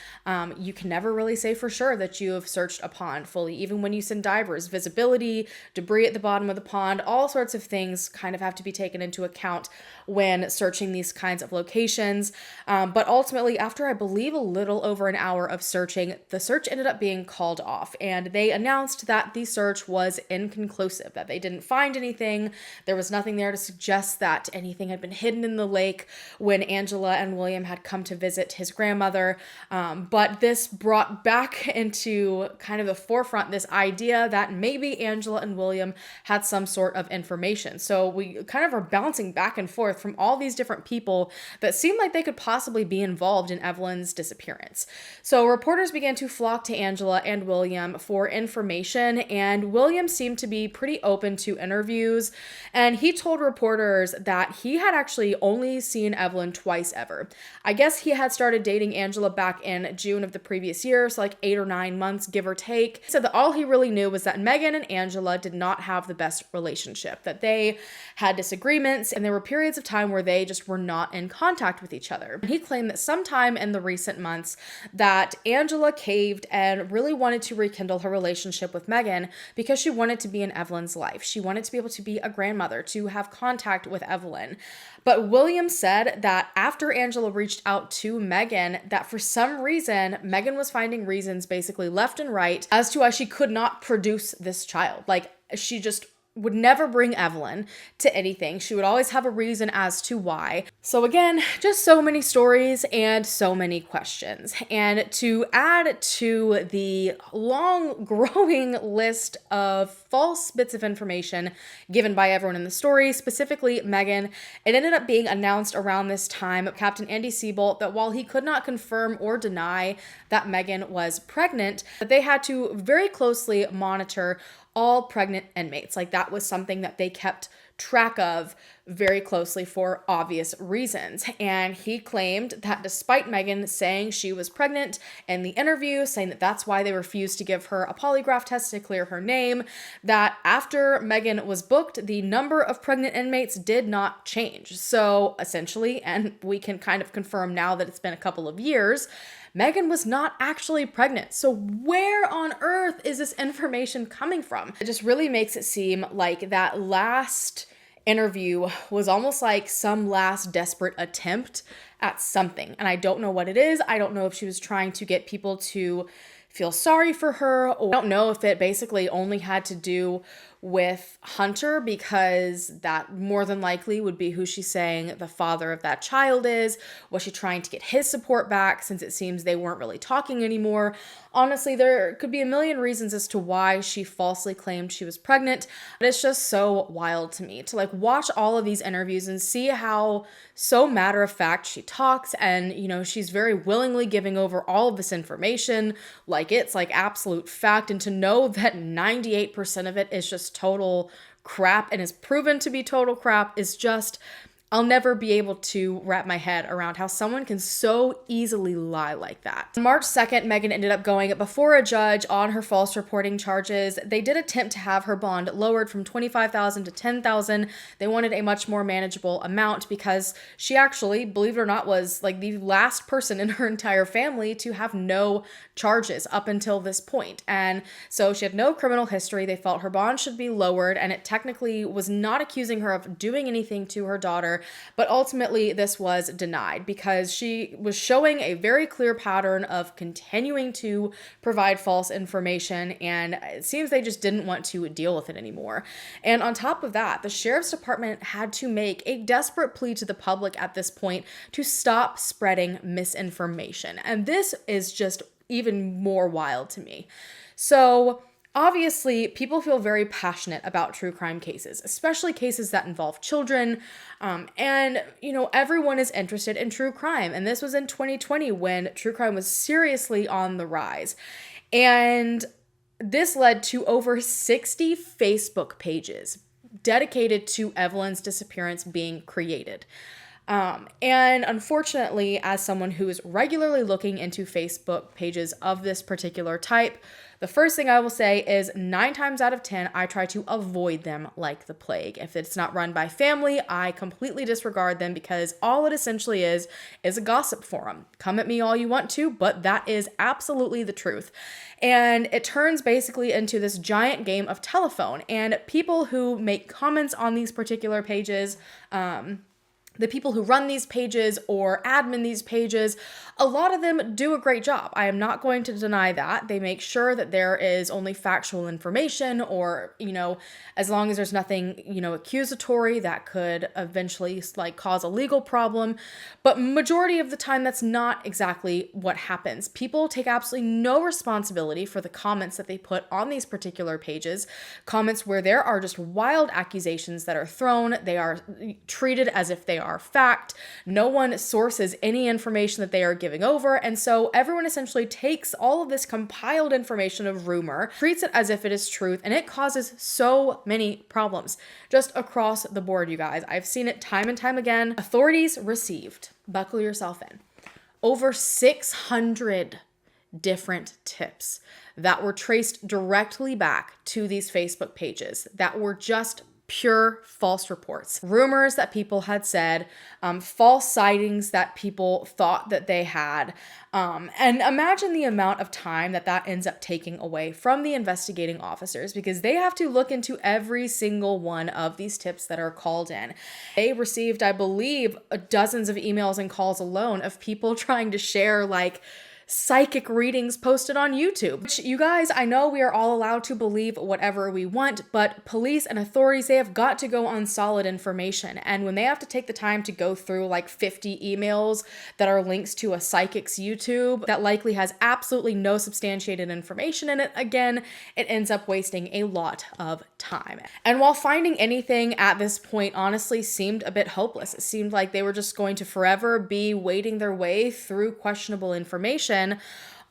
you can never really say for sure that you have searched a pond fully, even when you send divers. Visibility, debris at the bottom of the pond, all sorts of things kind of have to be taken into account when searching these kinds of locations. But ultimately, after I believe a little over an hour of searching, the search ended up being called off, and they announced that the search was inconclusive, that they didn't find anything. There was nothing there to suggest that anything had been hidden in the lake when Angela and William had come to visit his grandmother. But this brought back into kind of the forefront this idea that maybe Angela and William had some sort of information. So we kind of are bouncing back and forth from all these different people that seemed like they could possibly be involved in Evelyn's disappearance. So reporters began to flock to Angela and William for information, and William seemed to be pretty open to interviews, and he told reporters that he had actually only seen Evelyn twice ever. I guess he had started dating Angela back in June of the previous year, so like 8 or 9 months, give or take. He said that all he really knew was that Megan and Angela did not have the best relationship, that they had disagreements, and there were periods of time where they just were not in contact with each other. And he claimed that sometime in the recent months that Angela caved and really wanted to rekindle her relationship with Megan because she wanted to be in Evelyn's life. She wanted to be able to be a grandmother, to have contact with Evelyn. But William said that after Angela reached out to Megan, that for some reason, Megan was finding reasons basically left and right as to why she could not produce this child. Like, she just would never bring Evelyn to anything. She would always have a reason as to why. So again, just so many stories and so many questions. And to add to the long growing list of false bits of information given by everyone in the story, specifically Megan, it ended up being announced around this time, Captain Andy Seabolt, that while he could not confirm or deny that Megan was pregnant, that they had to very closely monitor all pregnant inmates. Like, that was something that they kept track of very closely for obvious reasons. And he claimed that despite Megan saying she was pregnant in the interview, saying that that's why they refused to give her a polygraph test to clear her name, that after Megan was booked, the number of pregnant inmates did not change. So essentially, and we can kind of confirm now that it's been a couple of years, Megan was not actually pregnant. So where on earth is this information coming from? It just really makes it seem like that last interview was almost like some last desperate attempt at something. And I don't know what it is. I don't know if she was trying to get people to feel sorry for her, or I don't know if it basically only had to do with Hunter, because that more than likely would be who she's saying the father of that child is. Was she trying to get his support back, since it seems they weren't really talking anymore? Honestly, there could be a million reasons as to why she falsely claimed she was pregnant, but it's just so wild to me to like watch all of these interviews and see how so matter of fact she talks, and she's very willingly giving over all of this information like it's like absolute fact, and to know that 98% of it is just total crap and is proven to be total crap is just, I'll never be able to wrap my head around how someone can so easily lie like that. On March 2nd, Megan ended up going before a judge on her false reporting charges. They did attempt to have her bond lowered from $25,000 to $10,000. They wanted a much more manageable amount because she actually, believe it or not, was like the last person in her entire family to have no charges up until this point. And so she had no criminal history. They felt her bond should be lowered, and it technically was not accusing her of doing anything to her daughter. But ultimately, this was denied because she was showing a very clear pattern of continuing to provide false information, and it seems they just didn't want to deal with it anymore. And on top of that, the sheriff's department had to make a desperate plea to the public at this point to stop spreading misinformation. And this is just even more wild to me. So obviously, people feel very passionate about true crime cases, especially cases that involve children. And everyone is interested in true crime. And this was in 2020 when true crime was seriously on the rise. And this led to over 60 Facebook pages dedicated to Evelyn's disappearance being created. And unfortunately, as someone who is regularly looking into Facebook pages of this particular type, the first thing I will say is 9 times out of 10, I try to avoid them like the plague. If it's not run by family, I completely disregard them because all it essentially is a gossip forum. Come at me all you want to, but that is absolutely the truth. And it turns basically into this giant game of telephone, and people who make comments on these particular pages, the people who run these pages or admin these pages, a lot of them do a great job. I am not going to deny that. They make sure that there is only factual information, or, as long as there's nothing, accusatory that could eventually cause a legal problem. But majority of the time, that's not exactly what happens. People take absolutely no responsibility for the comments that they put on these particular pages, comments where there are just wild accusations that are thrown. They are treated as if they are fact. No one sources any information that they are giving over. And so everyone essentially takes all of this compiled information of rumor, treats it as if it is truth, and it causes so many problems just across the board, you guys. I've seen it time and time again. Authorities received, buckle yourself in, over 600 different tips that were traced directly back to these Facebook pages that were just pure false reports, rumors that people had said, false sightings that people thought that they had. And imagine the amount of time that ends up taking away from the investigating officers, because they have to look into every single one of these tips that are called in. They received, I believe, dozens of emails and calls alone of people trying to share psychic readings posted on YouTube. Which, you guys, I know we are all allowed to believe whatever we want, but police and authorities, they have got to go on solid information. And when they have to take the time to go through 50 emails that are links to a psychic's YouTube that likely has absolutely no substantiated information in it, again, it ends up wasting a lot of time. And while finding anything at this point honestly seemed a bit hopeless, it seemed like they were just going to forever be wading their way through questionable information.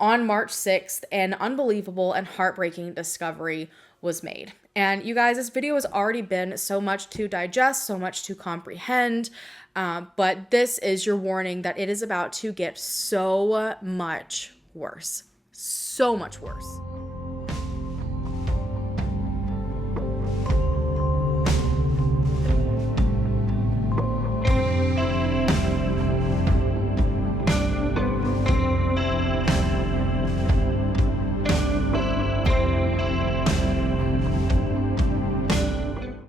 On March 6th, an unbelievable and heartbreaking discovery was made. And you guys, this video has already been so much to digest, so much to comprehend, but this is your warning that it is about to get so much worse. So much worse.